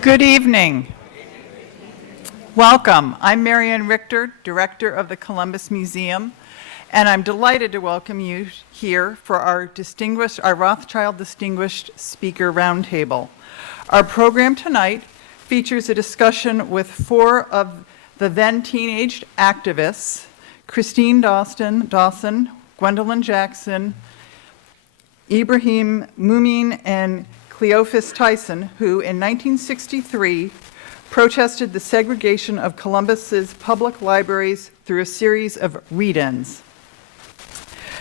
Good evening. Welcome. I'm Marianne Richter, Director of the Columbus Museum, and I'm delighted to welcome you here for our Rothschild Distinguished Speaker Roundtable. Our program tonight features a discussion with four of the then teenage activists, Christine Dawson, Gwendolyn Jackson, Ibrahim Mumin, and Cleophas Tyson, who in 1963 protested the segregation of Columbus's public libraries through a series of read-ins.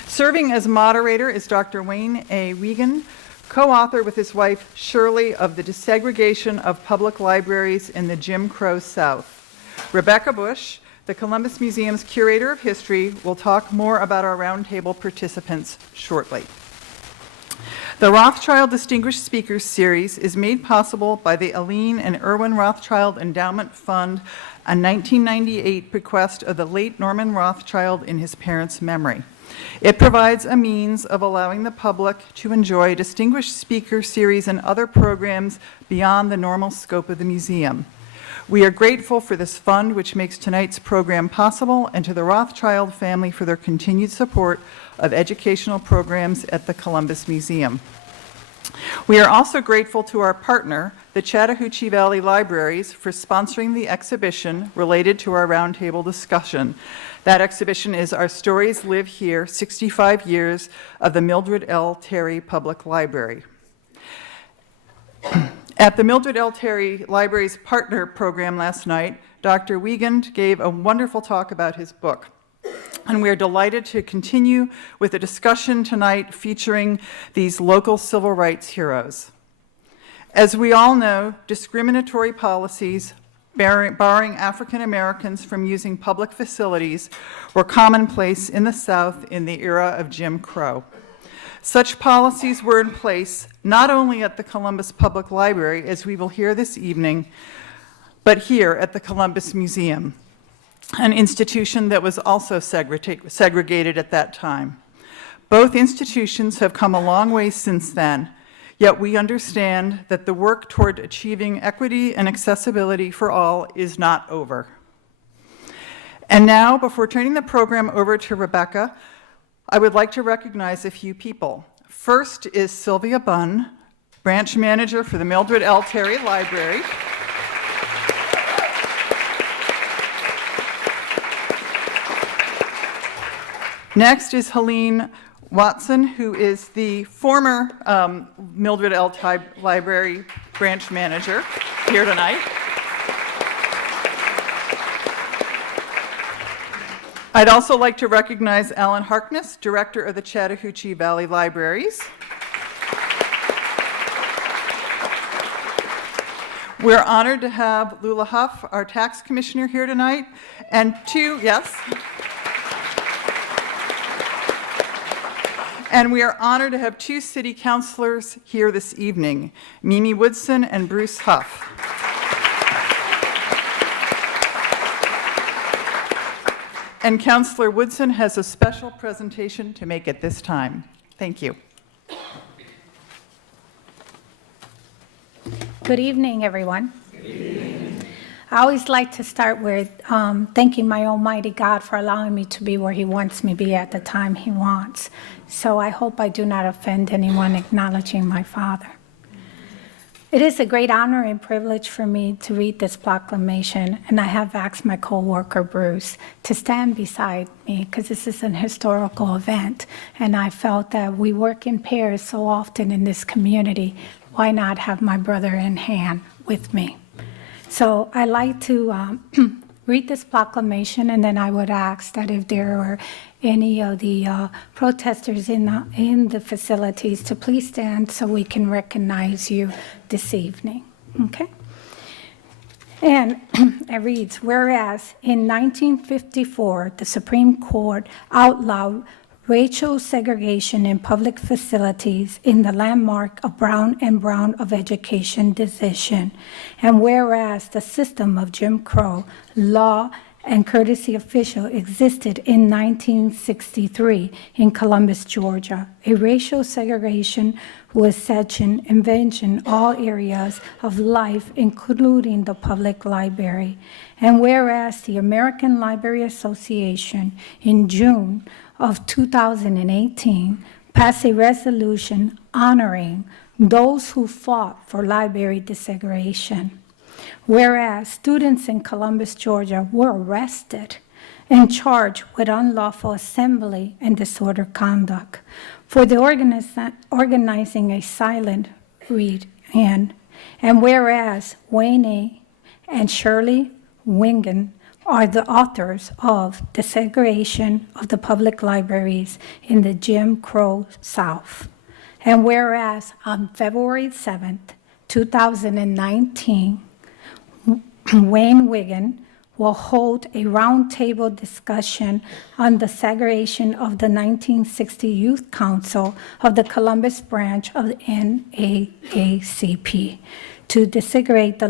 Serving as moderator is Dr. Wayne A. Wiegand, co-author with his wife Shirley of the Desegregation of Public Libraries in the Jim Crow South. Rebecca Busch, the Columbus Museum's curator of history, will talk more about our roundtable participants shortly. The Rothschild Distinguished Speakers Series is made possible by the Aline and Irwin Rothschild Endowment Fund, a 1998 bequest of the late Norman Rothschild in his parents' memory. It provides a means of allowing the public to enjoy Distinguished Speaker Series and other programs beyond the normal scope of the museum. We are grateful for this fund, which makes tonight's program possible, and to the Rothschild family for their continued support of educational programs at the Columbus Museum. We are also grateful to our partner, the Chattahoochee Valley Libraries, for sponsoring the exhibition related to our roundtable discussion. That exhibition is Our Stories Live Here, 65 Years of the Mildred L. Terry Public Library. At the Mildred L. Terry Library's partner program last night, Dr. Wiegand gave a wonderful talk about his book. And we are delighted to continue with a discussion tonight featuring these local civil rights heroes. As we all know, discriminatory policies barring African Americans from using public facilities were commonplace in the South in the era of Jim Crow. Such policies were in place not only at the Columbus Public Library, as we will hear this evening, but here at the Columbus Museum, an institution that was also segregated at that time. Both institutions have come a long way since then, yet we understand that the work toward achieving equity and accessibility for all is not over. And now, before turning the program over to Rebecca, I would like to recognize a few people. First is Sylvia Bunn, branch manager for the Mildred L. Terry Library. Next is Helene Watson, who is the former Mildred L. Terry Library branch manager here tonight. I'd also like to recognize Alan Harkness, director of the Chattahoochee Valley Libraries. We're honored to have Lula Huff, our tax commissioner, here tonight, and And we are honored to have two city councilors here this evening, Mimi Woodson and Bruce Huff. And Councilor Woodson has a special presentation to make at this time. Thank you. Good evening, everyone. Good evening. I always like to start with thanking my almighty God for allowing me to be where he wants me to be at the time he wants. So I hope I do not offend anyone acknowledging my Father. It is a great honor and privilege for me to read this proclamation, and I have asked my co-worker Bruce to stand beside me because this is an historical event, and I felt that we work in pairs so often in this community. Why not have my brother in hand with me? So I like to read this proclamation, and then I would ask that if there are any of the protesters in the facilities to please stand so we can recognize you this evening, okay? And it reads, whereas in 1954, the Supreme Court outlawed racial segregation in public facilities in the landmark of Brown and Brown of Education decision, and whereas the system of Jim Crow law and courtesy official existed in 1963 in Columbus, Georgia. A racial segregation was such an invention all areas of life, including the public library. And whereas the American Library Association in June of 2018 passed a resolution honoring those who fought for library desegregation. Whereas students in Columbus, Georgia were arrested and charged with unlawful assembly and disorder conduct for the organizing a silent read in. And whereas Wayne A. and Shirley Wiegand are the authors of Desegregation of the Public Libraries in the Jim Crow South. And whereas on February 7th, 2019, Wayne Wiegand will hold a roundtable discussion on the segregation of the 1960 Youth Council of the Columbus branch of the NAACP to desegregate the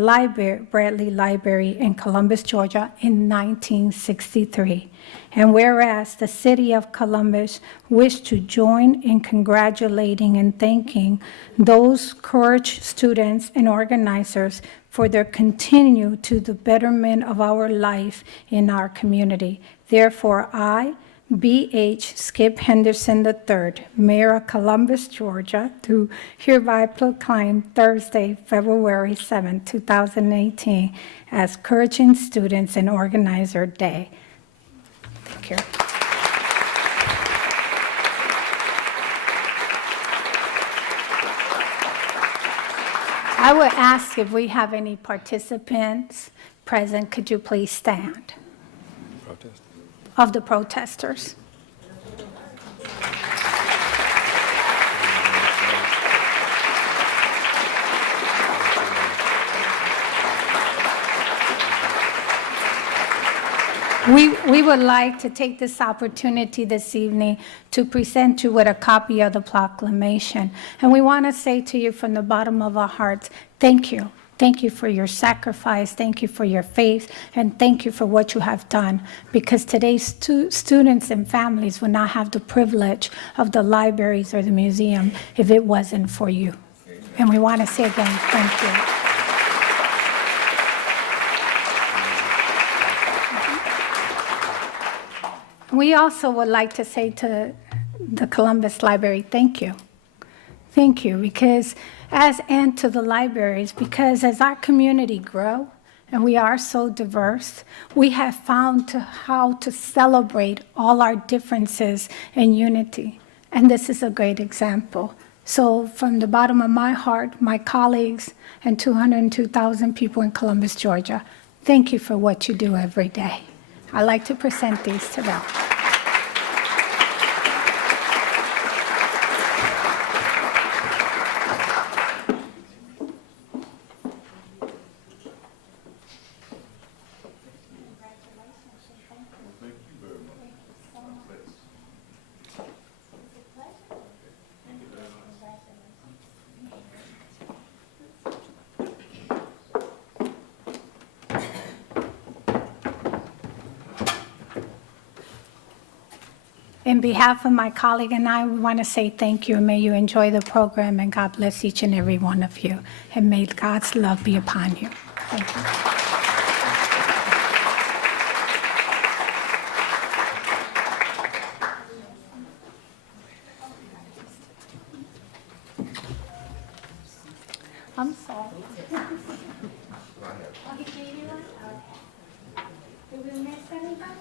Bradley Library in Columbus, Georgia in 1963. And whereas the city of Columbus wished to join in congratulating and thanking those courage students and organizers for their continue to the betterment of our life in our community. Therefore, I, B.H. Skip Henderson III, Mayor of Columbus, Georgia, do hereby proclaim Thursday, February 7, 2018, as Courage Students and Organizer Day. Thank you. I would ask if we have any participants present, could you please stand? Protest. Of the protesters. We would like to take this opportunity this evening to present you with a copy of the proclamation. And we want to say to you from the bottom of our hearts, thank you. Thank you for your sacrifice. Thank you for your faith. And thank you for what you have done. Because today's students and families would not have the privilege of the libraries or the museum if it wasn't for you. And we want to say again, thank you. We also would like to say to the Columbus Library, thank you. Thank you, because and to the libraries, because as our community grow, and we are so diverse, we have found how to celebrate all our differences in unity. And this is a great example. So from the bottom of my heart, my colleagues, and 202,000 people in Columbus, Georgia, thank you for what you do every day. I'd like to present these to them. In behalf of my colleague and I, we want to say thank you, and may you enjoy the program, and God bless each and every one of you, and may God's love be upon you. Thank you. I'm sorry. Did we miss anybody?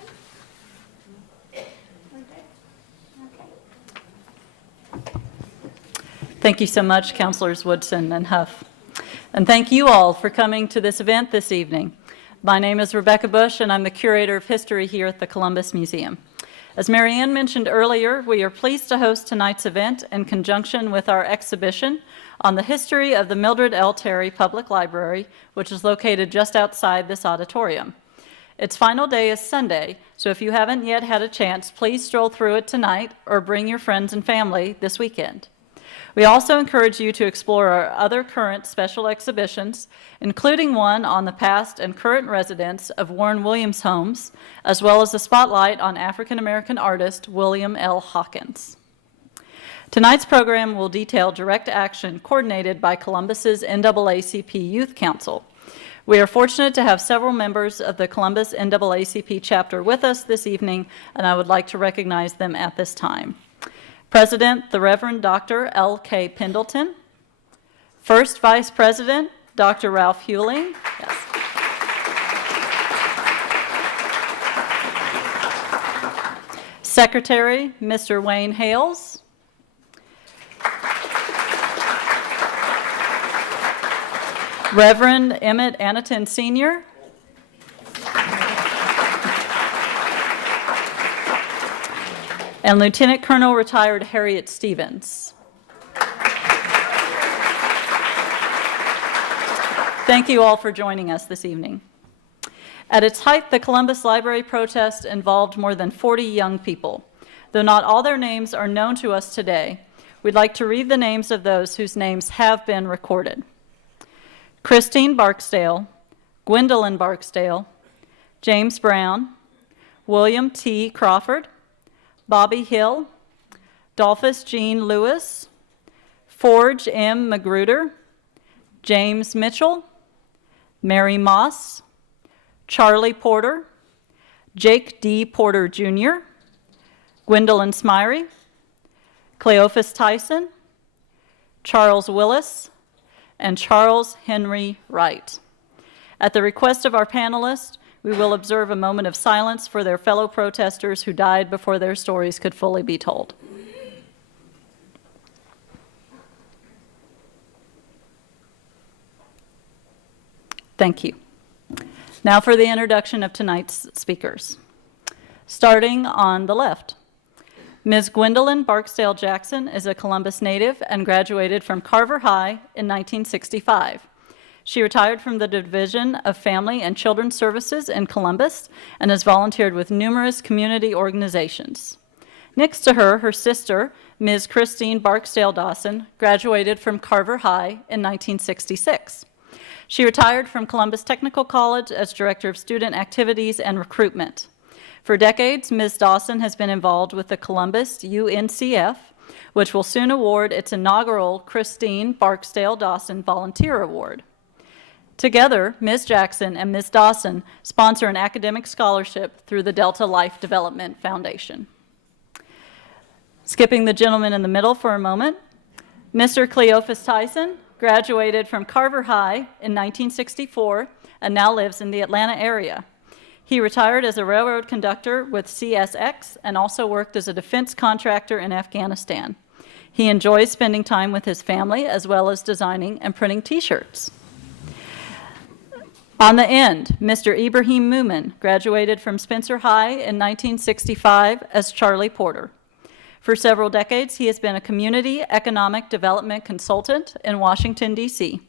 Thank you so much, Councilors Woodson and Huff. And thank you all for coming to this event this evening. My name is Rebecca Busch, and I'm the Curator of History here at the Columbus Museum. As Mary Ann mentioned earlier, we are pleased to host tonight's event in conjunction with our exhibition on the history of the Mildred L. Terry Public Library, which is located just outside this auditorium. Its final day is Sunday, so if you haven't yet had a chance, please stroll through it tonight or bring your friends and family this weekend. We also encourage you to explore our other current special exhibitions, including one on the past and current residents of Warren Williams' homes, as well as a spotlight on African American artist William L. Hawkins. Tonight's program will detail direct action coordinated by Columbus's NAACP Youth Council. We are fortunate to have several members of the Columbus NAACP chapter with us this evening, and I would like to recognize them at this time. President, the Reverend Dr. L.K. Pendleton. First Vice President, Dr. Ralph Hewling. Yes. Secretary, Mr. Wayne Hales. Reverend Emmett Anaton Sr. And Lieutenant Colonel retired Harriet Stevens. Thank you all for joining us this evening. At its height, the Columbus Library protest involved more than 40 young people. Though not all their names are known to us today, we'd like to read the names of those whose names have been recorded. Christine Barksdale, Gwendolyn Barksdale, James Brown, William T. Crawford, Bobby Hill, Dolphus Jean Lewis, Forge M. Magruder, James Mitchell, Mary Moss, Charlie Porter, Jake D. Porter Jr., Gwendolyn Smyrie, Cleophas Tyson, Charles Willis, and Charles Henry Wright. At the request of our panelists, we will observe a moment of silence for their fellow protesters who died before their stories could fully be told. Thank you. Now for the introduction of tonight's speakers. Starting on the left, Ms. Gwendolyn Barksdale Jackson is a Columbus native and graduated from Carver High in 1965. She retired from the Division of Family and Children's Services in Columbus and has volunteered with numerous community organizations. Next to her, her sister, Ms. Christine Barksdale Dawson, graduated from Carver High in 1966. She retired from Columbus Technical College as Director of Student Activities and Recruitment. For decades, Ms. Dawson has been involved with the Columbus UNCF, which will soon award its inaugural Christine Barksdale Dawson Volunteer Award. Together, Ms. Jackson and Ms. Dawson sponsor an academic scholarship through the Delta Life Development Foundation. Skipping the gentleman in the middle for a moment, Mr. Cleophas Tyson graduated from Carver High in 1964 and now lives in the Atlanta area. He retired as a railroad conductor with CSX and also worked as a defense contractor in Afghanistan. He enjoys spending time with his family as well as designing and printing t-shirts. On the end, Mr. Ibrahim Mumin graduated from Spencer High in 1965 as Charlie Porter. For several decades, he has been a community economic development consultant in Washington, D.C.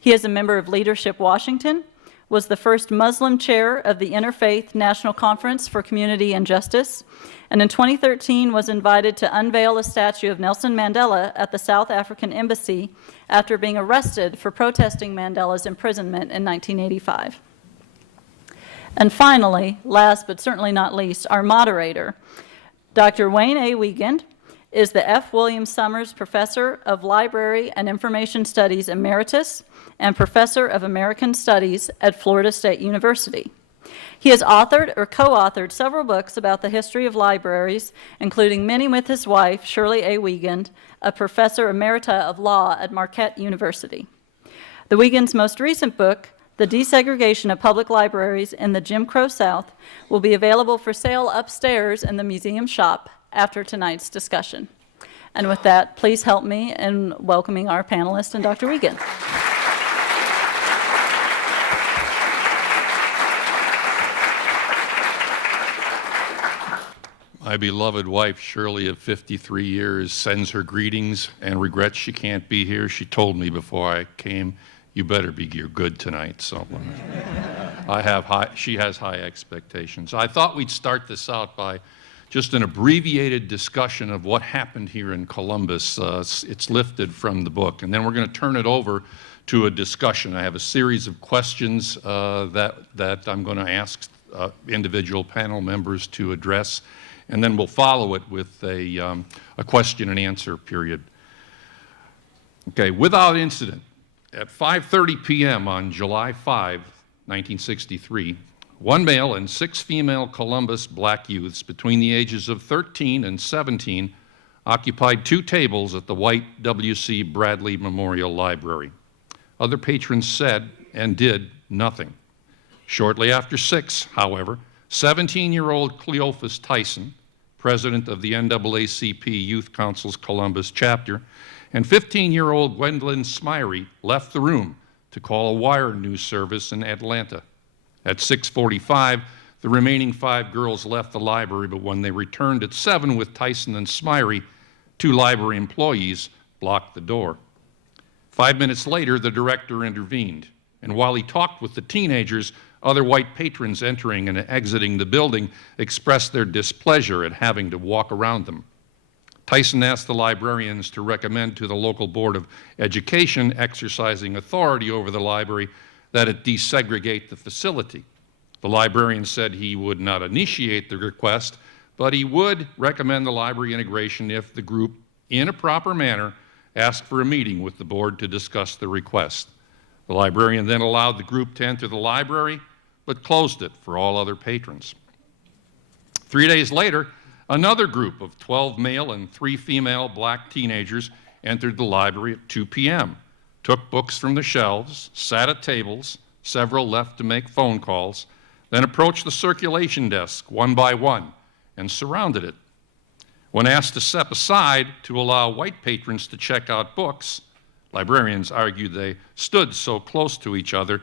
He is a member of Leadership Washington, was the first Muslim chair of the Interfaith National Conference for Community and Justice, and in 2013 was invited to unveil a statue of Nelson Mandela at the South African Embassy after being arrested for protesting Mandela's imprisonment in 1985. And finally, last but certainly not least, our moderator, Dr. Wayne A. Wiegand, is the F. William Summers Professor of Library and Information Studies Emeritus and Professor of American Studies at Florida State University. He has authored or co-authored several books about the history of libraries, including many with his wife, Shirley A. Wiegand, a Professor Emerita of Law at Marquette University. The Wiegand's most recent book, The Desegregation of Public Libraries in the Jim Crow South, will be available for sale upstairs in the museum shop after tonight's discussion. And with that, please help me in welcoming our panelist and Dr. Wiegand. My beloved wife, Shirley, of 53 years, sends her greetings and regrets she can't be here. She told me before I came, you better be good tonight. So she has high expectations. I thought we'd start this out by just an abbreviated discussion of what happened here in Columbus. It's lifted from the book. And then we're going to turn it over to a discussion. I have a series of questions that I'm going to ask individual panel members to address, and then we'll follow it with a question and answer period. Okay, without incident, at 5:30 p.m. on July 5, 1963, one male and 6 female Columbus black youths between the ages of 13 and 17 occupied 2 tables at the white W.C. Bradley Memorial Library. Other patrons said and did nothing. Shortly after 6, however, 17-year-old Cleophas Tyson, president of the NAACP Youth Council's Columbus chapter, and 15-year-old Gwendolyn Smyrie left the room to call a wire news service in Atlanta. At 6:45, the remaining 5 girls left the library, but when they returned at 7 with Tyson and Smyrie, 2 library employees blocked the door. 5 minutes later, the director intervened, and while he talked with the teenagers, other white patrons entering and exiting the building expressed their displeasure at having to walk around them. Tyson asked the librarians to recommend to the local Board of Education, exercising authority over the library, that it desegregate the facility. The librarian said he would not initiate the request, but he would recommend the library integration if the group, in a proper manner, asked for a meeting with the board to discuss the request. The librarian then allowed the group to enter the library, but closed it for all other patrons. 3 days later, another group of 12 male and 3 female black teenagers entered the library at 2 p.m., took books from the shelves, sat at tables, several left to make phone calls, then approached the circulation desk one by one and surrounded it. When asked to step aside to allow white patrons to check out books, librarians argued they stood so close to each other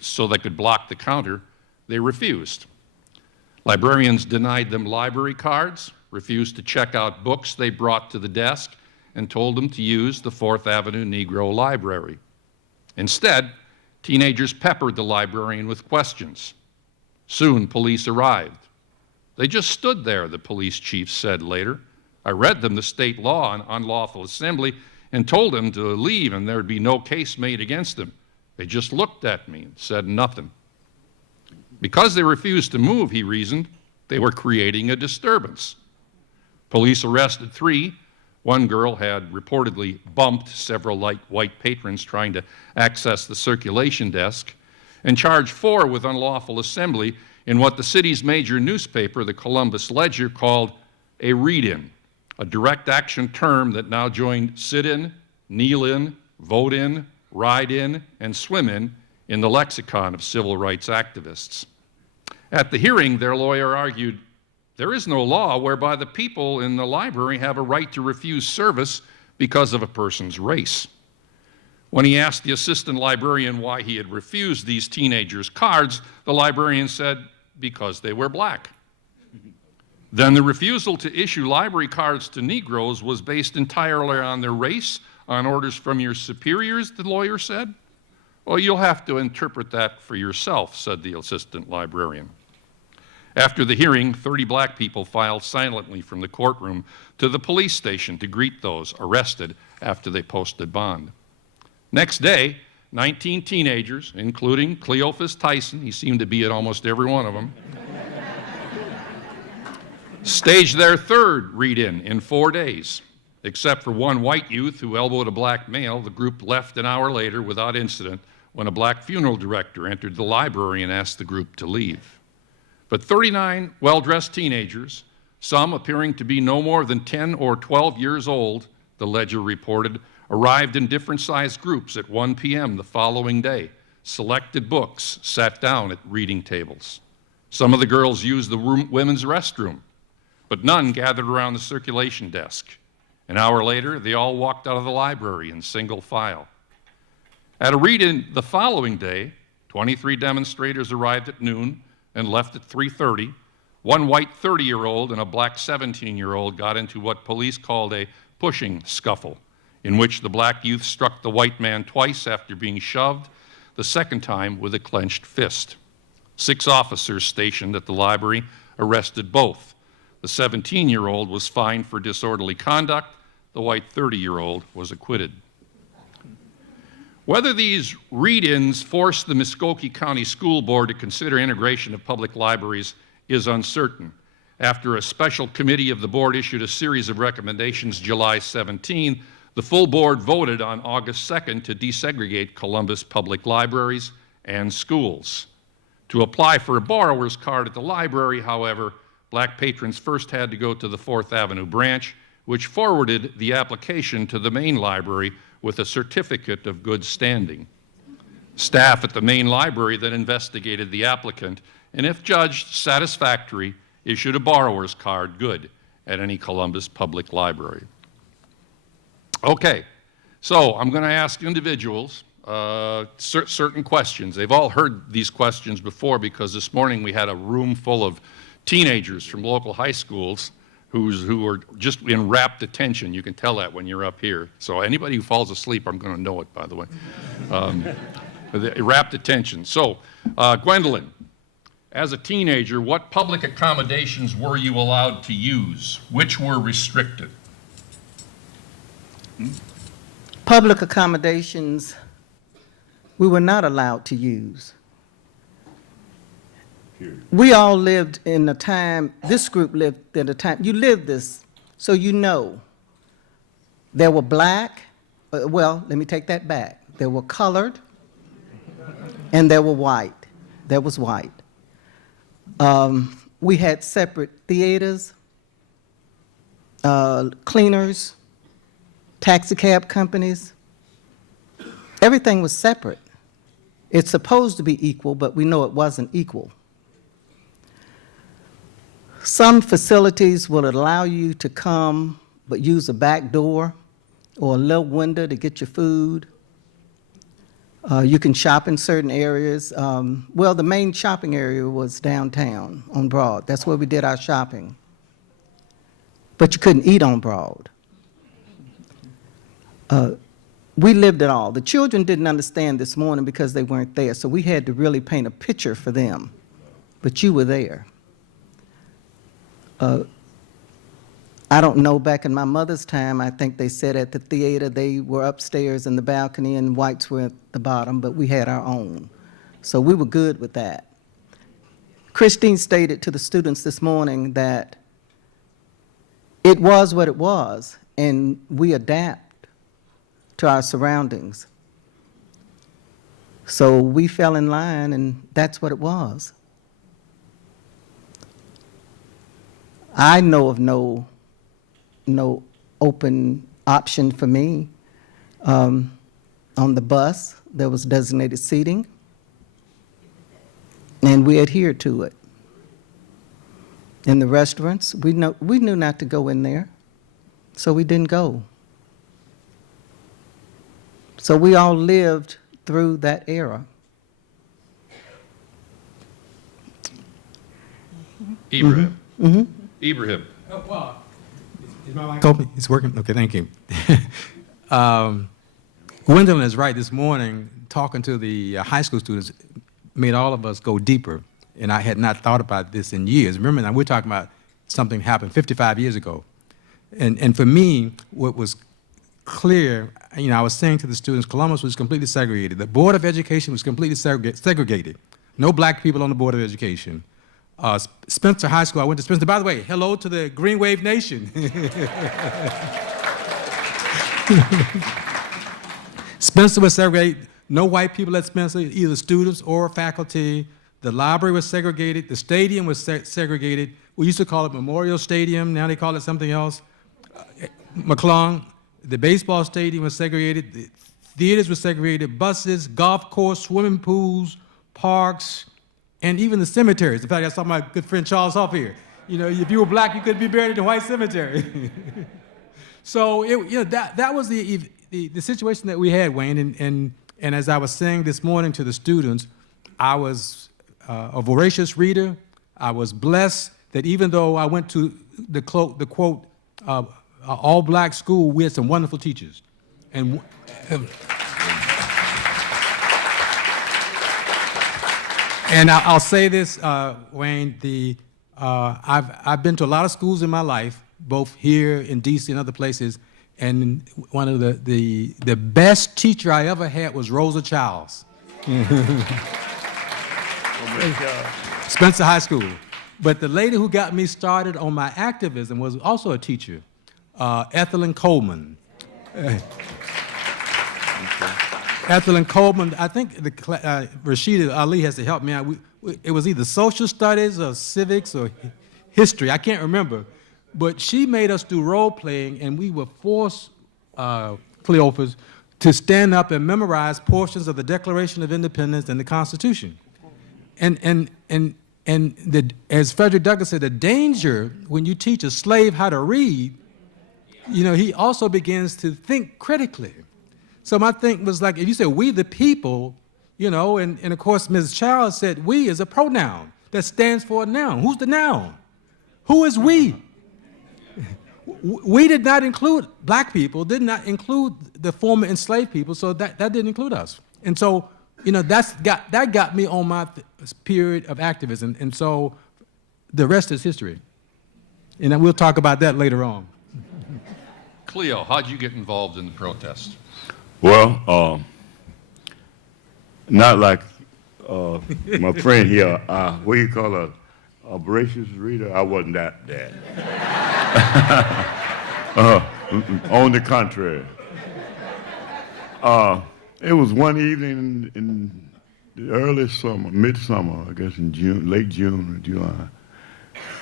so they could block the counter, they refused. Librarians denied them library cards, refused to check out books they brought to the desk, and told them to use the 4th Avenue Negro Library. Instead, teenagers peppered the librarian with questions. Soon, police arrived. They just stood there, the police chief said later. I read them the state law on unlawful assembly and told them to leave and there would be no case made against them. They just looked at me and said nothing. Because they refused to move, he reasoned, they were creating a disturbance. Police arrested 3. One girl had reportedly bumped several white patrons trying to access the circulation desk, and charged 4 with unlawful assembly in what the city's major newspaper, the Columbus Ledger, called a read-in, a direct action term that now joined sit-in, kneel-in, vote-in, ride-in, and swim-in the lexicon of civil rights activists. At the hearing, their lawyer argued, there is no law whereby the people in the library have a right to refuse service because of a person's race. When he asked the assistant librarian why he had refused these teenagers' cards, the librarian said, because they were black. Then the refusal to issue library cards to Negroes was based entirely on their race, on orders from your superiors, the lawyer said. Well, you'll have to interpret that for yourself, said the assistant librarian. After the hearing, 30 black people filed silently from the courtroom to the police station to greet those arrested after they posted bond. Next day, 19 teenagers, including Cleophas Tyson, he seemed to be at almost every one of them, staged their 3rd read-in in 4 days. Except for one white youth who elbowed a black male, the group left an hour later without incident when a black funeral director entered the library and asked the group to leave. But 39 well-dressed teenagers, some appearing to be no more than 10 or 12 years old, the Ledger reported, arrived in different-sized groups at 1 p.m. the following day, selected books, sat down at reading tables. Some of the girls used the women's restroom, but none gathered around the circulation desk. An hour later, they all walked out of the library in single file. At a read-in the following day, 23 demonstrators arrived at noon and left at 3:30. One white 30-year-old and a black 17-year-old got into what police called a pushing scuffle, in which the black youth struck the white man twice after being shoved, the second time with a clenched fist. 6 officers stationed at the library arrested both. The 17-year-old was fined for disorderly conduct. The white 30-year-old was acquitted. Whether these read-ins forced the Muskogee County School Board to consider integration of public libraries is uncertain. After a special committee of the board issued a series of recommendations July 17, the full board voted on August 2nd to desegregate Columbus public libraries and schools. To apply for a borrower's card at the library, however, black patrons first had to go to the 4th Avenue branch, which forwarded the application to the main library with a certificate of good standing. Staff at the main library then investigated the applicant, and if judged satisfactory, issued a borrower's card good at any Columbus public library. Okay, so I'm going to ask individuals certain questions. They've all heard these questions before, because this morning we had a room full of teenagers from local high schools who are just in rapt attention. You can tell that when you're up here. So anybody who falls asleep, I'm going to know it, by the way. Rapt attention. So, Gwendolyn, as a teenager, what public accommodations were you allowed to use? Which were restricted? Public accommodations we were not allowed to use. We all lived in a time, this group lived in a time, you lived this, so you know. There were black, well, let me take that back. There were colored, and there were white. There was white. We had separate theaters, cleaners, taxi cab companies. Everything was separate. It's supposed to be equal, but we know it wasn't equal. Some facilities will allow you to come but use a back door or a little window to get your food. You can shop in certain areas. Well, the main shopping area was downtown on Broad. That's where we did our shopping. But you couldn't eat on Broad. We lived it all. The children didn't understand this morning because they weren't there, so we had to really paint a picture for them. But you were there. I don't know, back in my mother's time, I think they said at the theater they were upstairs in the balcony and whites were at the bottom, but we had our own. So we were good with that. Christine stated to the students this morning that it was what it was, and we adapt to our surroundings. So we fell in line, and that's what it was. I know of no open option for me. On the bus, there was designated seating, and we adhered to it. In the restaurants, we knew not to go in there, so we didn't go. So we all lived through that era. Ibrahim. Mm-hmm. Ibrahim. Oh, well, is my mic open? It's working? Okay, thank you. Gwendolyn is right. This morning, talking to the high school students made all of us go deeper, and I had not thought about this in years. Remember, now we're talking about something happened 55 years ago. And for me, what was clear, I was saying to the students, Columbus was completely segregated. The Board of Education was completely segregated. No black people on the Board of Education. Spencer High School, I went to Spencer. By the way, hello to the Green Wave Nation. Spencer was segregated. No white people at Spencer, either students or faculty. The library was segregated. The stadium was segregated. We used to call it Memorial Stadium. Now they call it something else. McClung. The baseball stadium was segregated. The theaters were segregated. Buses, golf course, swimming pools, parks, and even the cemeteries. In fact, I saw my good friend Charles Huff here. If you were black, you couldn't be buried in a white cemetery. So that was the situation that we had, Wayne. And as I was saying this morning to the students, I was a voracious reader. I was blessed that even though I went to the quote all-black school, we had some wonderful teachers. And I'll say this, Wayne, the I've been to a lot of schools in my life, both here in D.C. and other places, and one of the best teacher I ever had was Rosa Childs. Spencer High School. But the lady who got me started on my activism was also a teacher, Ethel Coleman. Ethel Coleman, I think Rashida Ali has to help me out. It was either social studies or civics or history, I can't remember. But she made us do role playing, and we would force Cleophas to stand up and memorize portions of the Declaration of Independence and the Constitution. As Frederick Douglass said, the danger when you teach a slave how to read, he also begins to think critically. So my thing was like, if you say we the people, and of course Ms. Childs said we is a pronoun that stands for a noun. Who's the noun? Who is we? We did not include black people, did not include the former enslaved people, so that didn't include us. And so, that got me on my period of activism, and so the rest is history. And then we'll talk about that later on. Cleo, how'd you get involved in the protest? Well, not like my friend here, what do you call a voracious reader? I wasn't that bad. On the contrary. It was one evening in the early summer, midsummer, I guess in June, late June or July.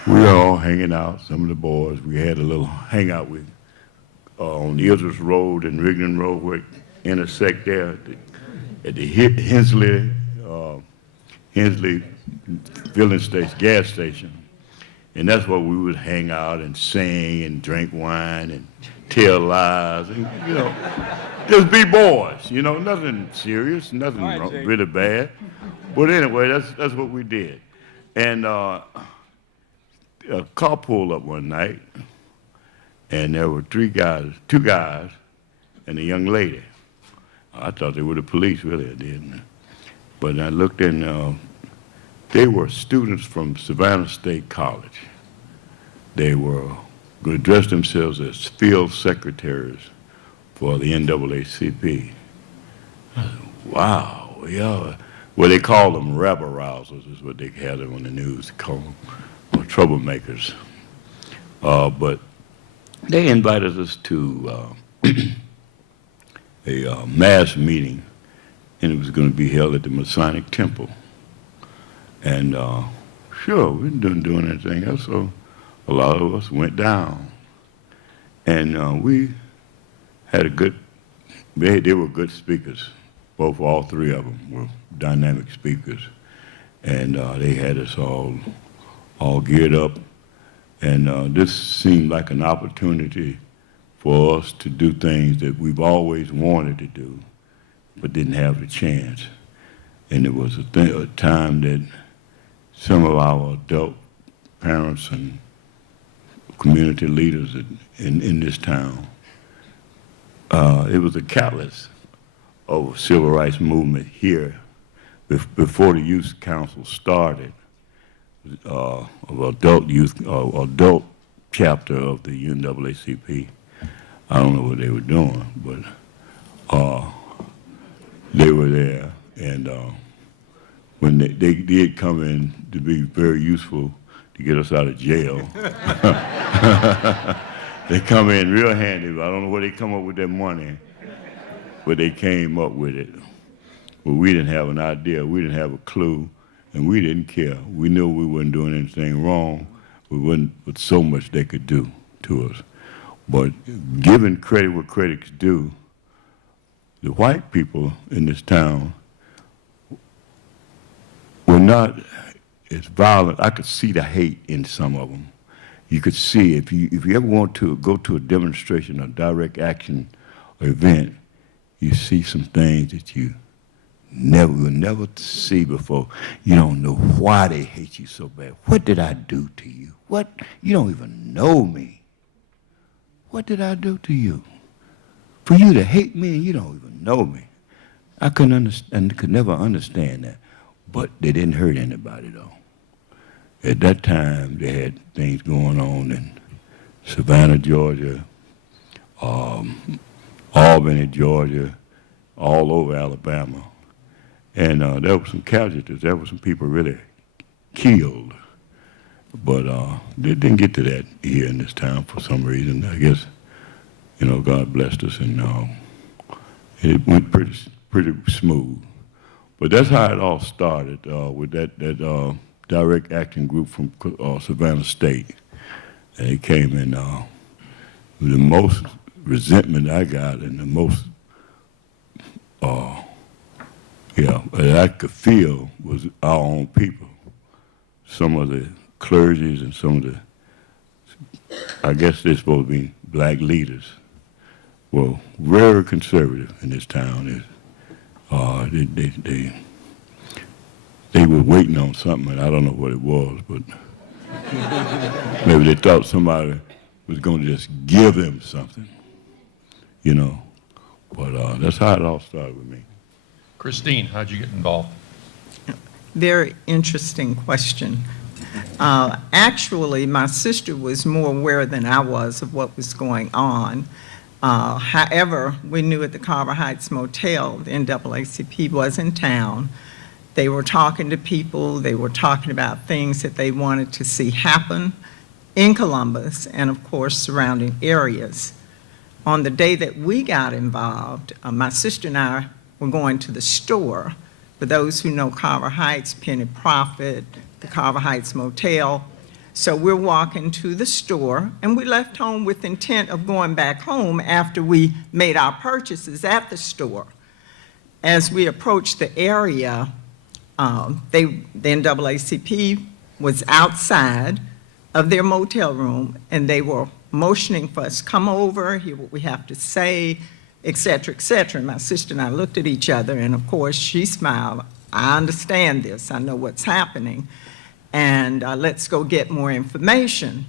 We were all hanging out, some of the boys. We had a little hangout with on Israel's Road and Wiegand Road where it intersect there at the Hensley filling station, gas station. And that's where we would hang out and sing and drink wine and tell lies and, just be boys, nothing serious, nothing wrong, really bad. But anyway, that's what we did. And a car pulled up one night, and there were two guys, and a young lady. I thought they were the police, really, I didn't. But I looked in, they were students from Savannah State College. They were going to dress themselves as field secretaries for the NAACP. Wow, yeah. Well, they call them rabble rousers is what they had on the news, call them, or troublemakers. But they invited us to a mass meeting, and it was going to be held at the Masonic Temple. And sure, we didn't do anything else, so a lot of us went down. And we had they were good speakers. All three of them were dynamic speakers. And they had us all geared up. And this seemed like an opportunity for us to do things that we've always wanted to do, but didn't have the chance. And it was a time that some of our adult parents and community leaders in this town, it was a catalyst of a civil rights movement here before the youth council started, of adult chapter of the NAACP. I don't know what they were doing, but they were there, and when they did come in to be very useful to get us out of jail. They come in real handy. I don't know where they come up with that money, but they came up with it. But we didn't have an idea. We didn't have a clue, and we didn't care. We knew we wasn't doing anything wrong. We wasn't, but so much they could do to us. But giving credit where credit's due, the white people in this town were not as violent. I could see the hate in some of them. You could see, if you ever want to go to a demonstration or direct action or event, you see some things that you will never see before. You don't know why they hate you so bad. What did I do to you? What? You don't even know me. What did I do to you? For you to hate me and you don't even know me. I couldn't understand, could never understand that. But they didn't hurt anybody though. at that time they had things going on in Savannah, Georgia, Albany, Georgia, all over Alabama. And there were some casualties. There were some people really killed. But they didn't get to that here in this town for some reason. I guess, you know, God blessed us, and it went pretty smooth. But that's how it all started with that direct action group from Savannah State. They came in with the most resentment I got, and the most, that I could feel was our own people. Some of the clergies and some of the, I guess they're supposed to be black leaders, were very conservative in this town. They were waiting on something, and I don't know what it was, but maybe they thought somebody was going to just give them something, you know. But that's how it all started with me. Christine, how'd you get involved? Very interesting question. Actually, my sister was more aware than I was of what was going on. However, we knew at the Carver Heights Motel, the NAACP was in town. They were talking to people. They were talking about things that they wanted to see happen in Columbus and, of course, surrounding areas. On the day that we got involved, my sister and I were going to the store. For those who know Carver Heights, Penny Profit, the Carver Heights Motel. So we're walking to the store, and we left home with intent of going back home after we made our purchases at the store. As we approached the area, the NAACP was outside of their motel room, and they were motioning for us, come over, hear what we have to say, et cetera, et cetera. And my sister and I looked at each other, and of course, she smiled. I understand this. I know what's happening. And let's go get more information.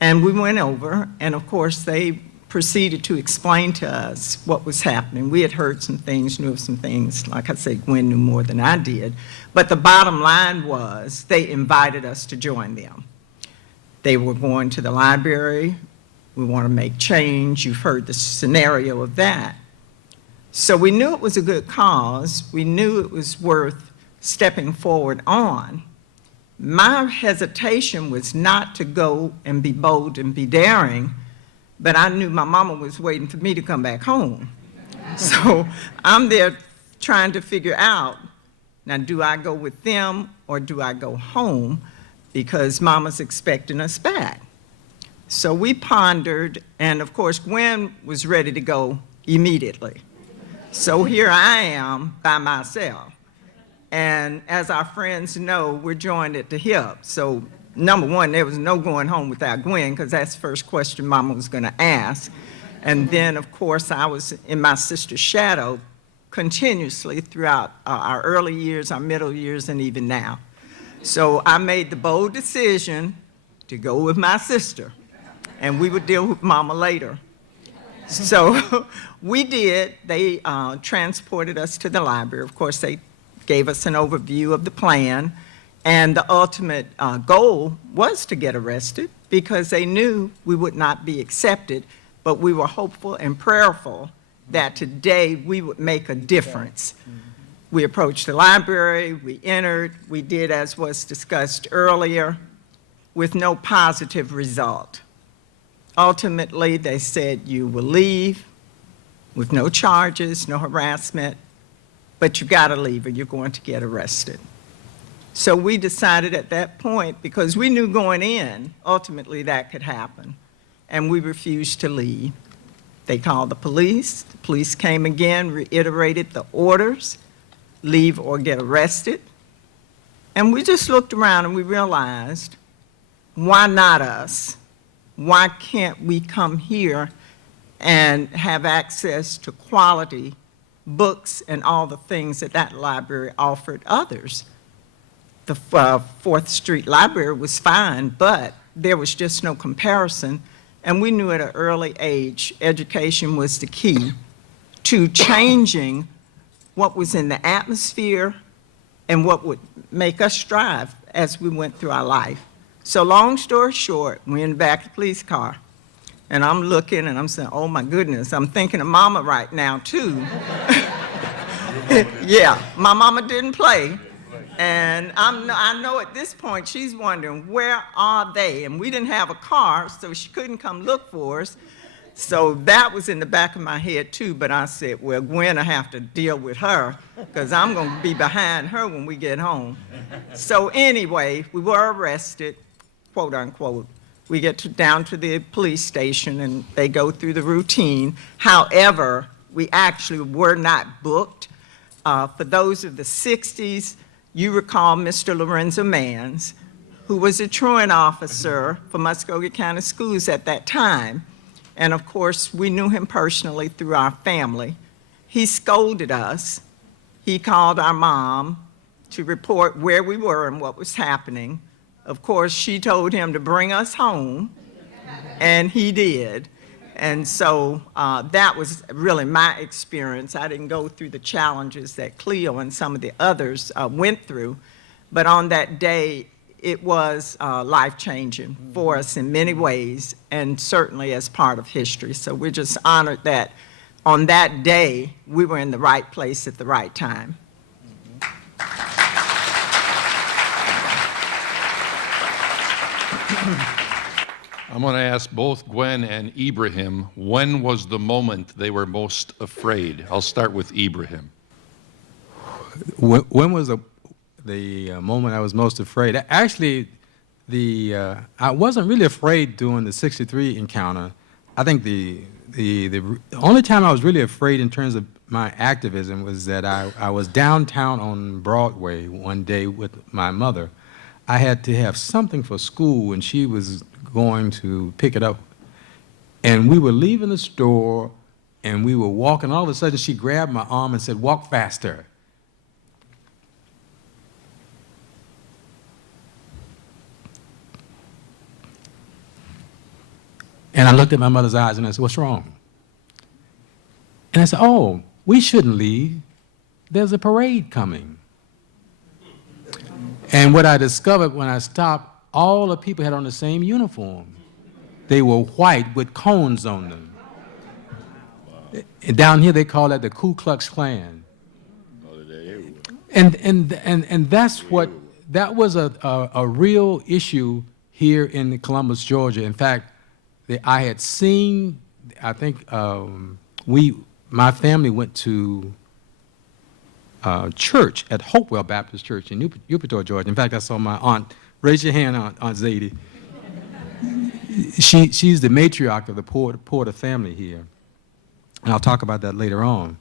And we went over, and of course, they proceeded to explain to us what was happening. We had heard some things, knew of some things. Like I said, Gwen knew more than I did. But the bottom line was they invited us to join them. They were going to the library. We want to make change. You've heard the scenario of that. So we knew it was a good cause. We knew it was worth stepping forward on. My hesitation was not to go and be bold and be daring, but I knew my mama was waiting for me to come back home. So I'm there trying to figure out, now do I go with them or do I go home? Because mama's expecting us back. So we pondered, and of course Gwen was ready to go immediately. So here I am by myself. And as our friends know, we're joined at the hip. So number one, there was no going home without Gwen, because that's the first question Mama was going to ask. And then, of course, I was in my sister's shadow continuously throughout our early years, our middle years, and even now. So I made the bold decision to go with my sister, and we would deal with Mama later. So we did. They transported us to the library. Of course, they gave us an overview of the plan, and the ultimate goal was to get arrested because they knew we would not be accepted, but we were hopeful and prayerful that today we would make a difference. We approached the library, we entered, we did as was discussed earlier, with no positive result. Ultimately, they said you will leave with no charges, no harassment, but you gotta leave or you're going to get arrested. So we decided at that point, because we knew going in, ultimately that could happen, and we refused to leave. They called the police came again, reiterated the orders, leave or get arrested. And we just looked around and we realized, why not us? Why can't we come here and have access to quality books and all the things that that library offered others? The 4th Street Library was fine, but there was just no comparison. And we knew at an early age, education was the key to changing what was in the atmosphere and what would make us strive as we went through our life. So long story short, we're in the back of the police car. And I'm looking and I'm saying, oh my goodness, I'm thinking of mama right now too. Yeah, my mama didn't play. And I know at this point she's wondering, where are they? And we didn't have a car, so she couldn't come look for us. So that was in the back of my head too, but I said, well, Gwen, I have to deal with her because I'm going to be behind her when we get home. So anyway, we were arrested, quote unquote. We get down to the police station and they go through the routine. However, we actually were not booked. For those of the 60s, you recall Mr. Lorenzo Mans, who was a truant officer for Muskogee County Schools at that time. And of course, we knew him personally through our family. He scolded us. He called our mom to report where we were and what was happening. Of course, she told him to bring us home, and he did. And so that was really my experience. I didn't go through the challenges that Cleo and some of the others went through, but on that day, it was life-changing for us in many ways, and certainly as part of history. So we're just honored that on that day, we were in the right place at the right time. I'm going to ask both Gwen and Ibrahim, when was the moment they were most afraid? I'll start with Ibrahim. When was the moment I was most afraid? Actually, I wasn't really afraid during the '63 encounter. I think the only time I was really afraid in terms of my activism was that I was downtown on Broadway one day with my mother. I had to have something for school, and she was going to pick it up. And we were leaving the store, and we were walking. All of a sudden, she grabbed my arm and said, "Walk faster." And I looked at my mother's eyes, and I said, "What's wrong?" And I said, "Oh, we shouldn't leave. There's a parade coming." And what I discovered when I stopped, all the people had on the same uniform. They were white with cones on them. And down here they call that the Ku Klux Klan. And that's what, that was a real issue here in Columbus, Georgia. In fact, I had seen, I think my family went to church at Hopewell Baptist Church in Upitor, Georgia. In fact, I saw my aunt. Raise your hand, Aunt Zadie. She's the matriarch of the Porter family here. And I'll talk about that later on.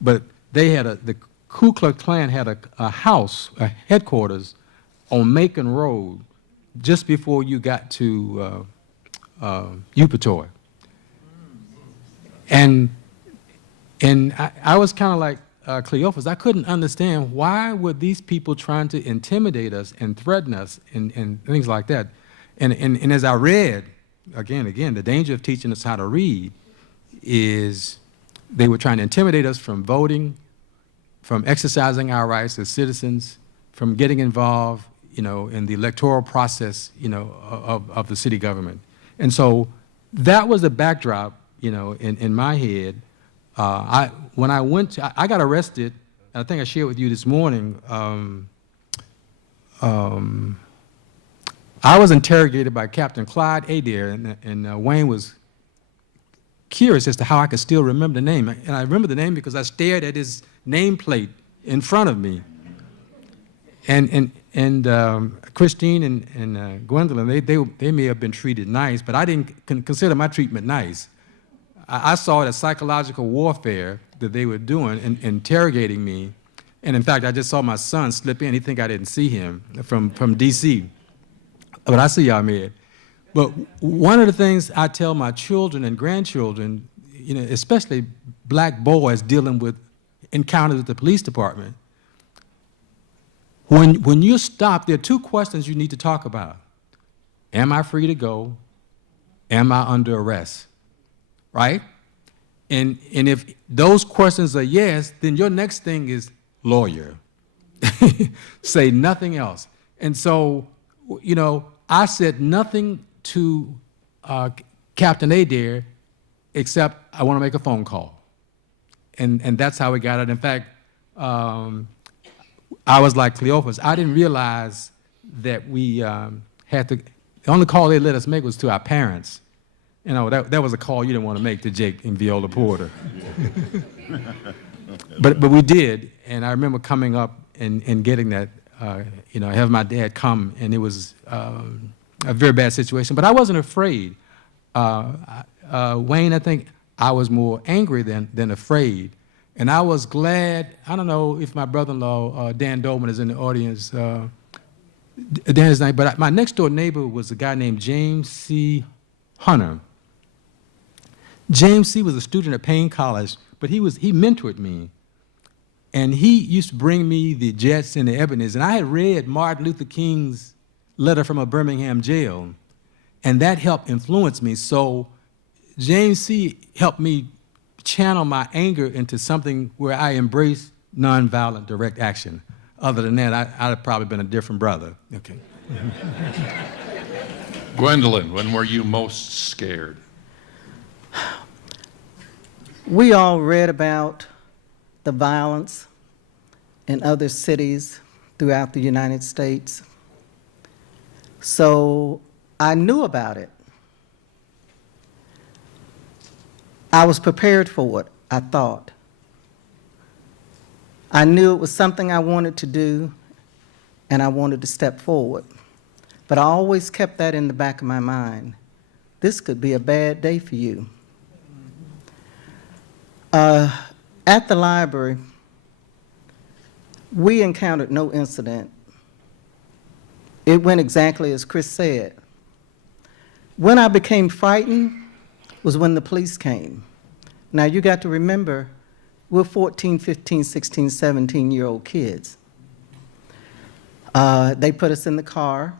But they had the Ku Klux Klan had a house, a headquarters on Macon Road just before you got to Upitor. And I was kind of like Cleophas. I couldn't understand why were these people trying to intimidate us and threaten us and things like that. And as I read, again, the danger of teaching us how to read is they were trying to intimidate us from voting, from exercising our rights as citizens, from getting involved, in the electoral process, of the city government. And so that was the backdrop, in my head. When I went I got arrested, I think I shared with you this morning, I was interrogated by Captain Clyde Adair, and Wayne was curious as to how I could still remember the name. And I remember the name because I stared at his nameplate in front of me. And Christine and Gwendolyn, they may have been treated nice, but I didn't consider my treatment nice. I saw it as psychological warfare that they were doing, interrogating me. And in fact, I just saw my son slip in. He think I didn't see him from D.C. But I see y'all mad. But one of the things I tell my children and grandchildren, especially black boys dealing with encounters with the police department, when you stop, there are two questions you need to talk about. Am I free to go? Am I under arrest? Right? And if those questions are yes, then your next thing is lawyer. Say nothing else. And so, you know, I said nothing to Captain Adair except I want to make a phone call. And that's how we got it. In fact, I was like Cleophas. I didn't realize that we had to, the only call they let us make was to our parents. You know, that was a call you didn't want to make to Jake and Viola Porter. But we did, and I remember coming up and getting that, you know, have my dad come, and it was a very bad situation. But I wasn't afraid. Wayne, I think I was more angry than afraid. And I was glad, I don't know if my brother-in-law, Dan Dolman, is in the audience. Dan is not, but my next door neighbor was a guy named James C. Hunter. James C. was a student at Payne College, but he mentored me. And he used to bring me the Jets and the Ebonies. And I had read Martin Luther King's letter from a Birmingham jail, and that helped influence me. So James C. helped me channel my anger into something where I embrace nonviolent direct action. Other than that, I'd have probably been a different brother. Okay. Gwendolyn, when were you most scared? We all read about the violence in other cities throughout the United States. So I knew about it. I was prepared for it, I thought. I knew it was something I wanted to do, and I wanted to step forward. But I always kept that in the back of my mind. This could be a bad day for you. At the library, we encountered no incident. It went exactly as Chris said. When I became frightened was when the police came. Now, you got to remember, we're 14, 15, 16, 17-year-old kids. They put us in the car.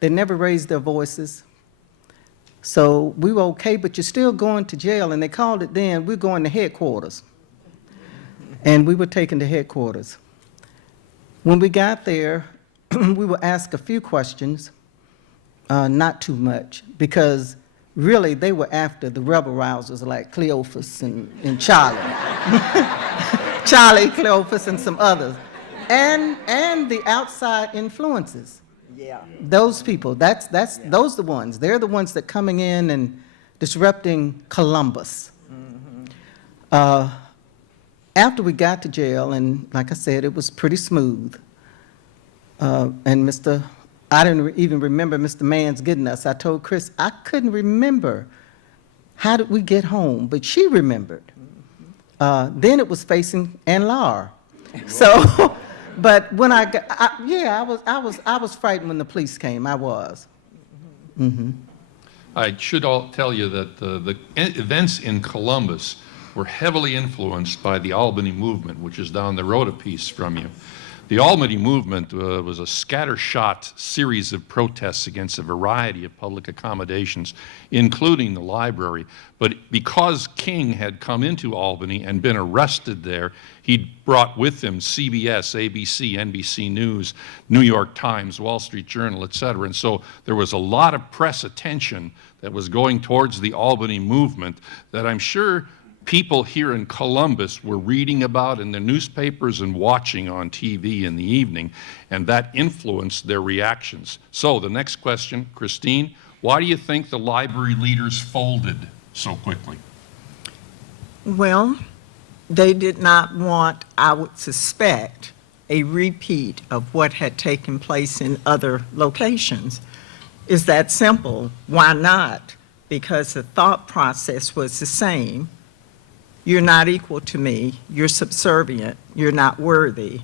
They never raised their voices. So we were okay, but you're still going to jail, and they called it then, we're going to headquarters. And we were taken to headquarters. When we got there, we were asked a few questions, not too much, because really they were after the rebel rousers like Cleophas and Charlie. Charlie, Cleophas, and some others. And the outside influences. Yeah. Those people, those are the ones. They're the ones that coming in and disrupting Columbus. Mm-hmm. After we got to jail, and like I said, it was pretty smooth. And I didn't even remember Mr. Mann's getting us. I told Chris, I couldn't remember how did we get home, but she remembered. Then it was facing Ann Lar. So, but when I was frightened when the police came. I was. Mm-hmm. I should tell you that the events in Columbus were heavily influenced by the Albany movement, which is down the road a piece from you. The Albany movement was a scattershot series of protests against a variety of public accommodations, including the library. But because King had come into Albany and been arrested there, he'd brought with him CBS, ABC, NBC News, New York Times, Wall Street Journal, et cetera. And so there was a lot of press attention that was going towards the Albany movement that I'm sure people here in Columbus were reading about in the newspapers and watching on TV in the evening, and that influenced their reactions. So the next question, Christine, why do you think the library leaders folded so quickly? Well, they did not want, I would suspect, a repeat of what had taken place in other locations. It's that simple. Why not? Because the thought process was the same. You're not equal to me, you're subservient, you're not worthy.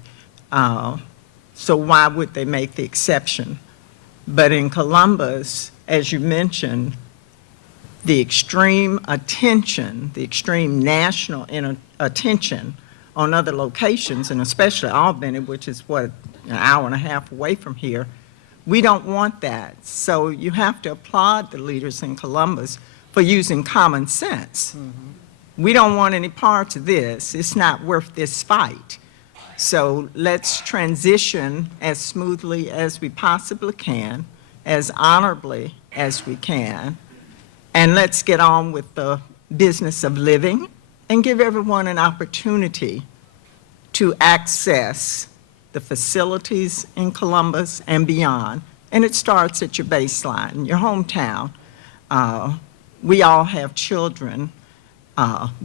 So why would they make the exception? But in Columbus, as you mentioned, the extreme attention, the extreme national attention on other locations, and especially Albany, which is what, an hour and a half away from here, we don't want that. So you have to applaud the leaders in Columbus for using common sense. Mm-hmm. We don't want any parts of this. It's not worth this fight. So let's transition as smoothly as we possibly can, as honorably as we can, and let's get on with the business of living and give everyone an opportunity to access the facilities in Columbus and beyond. And it starts at your baseline, your hometown. We all have children,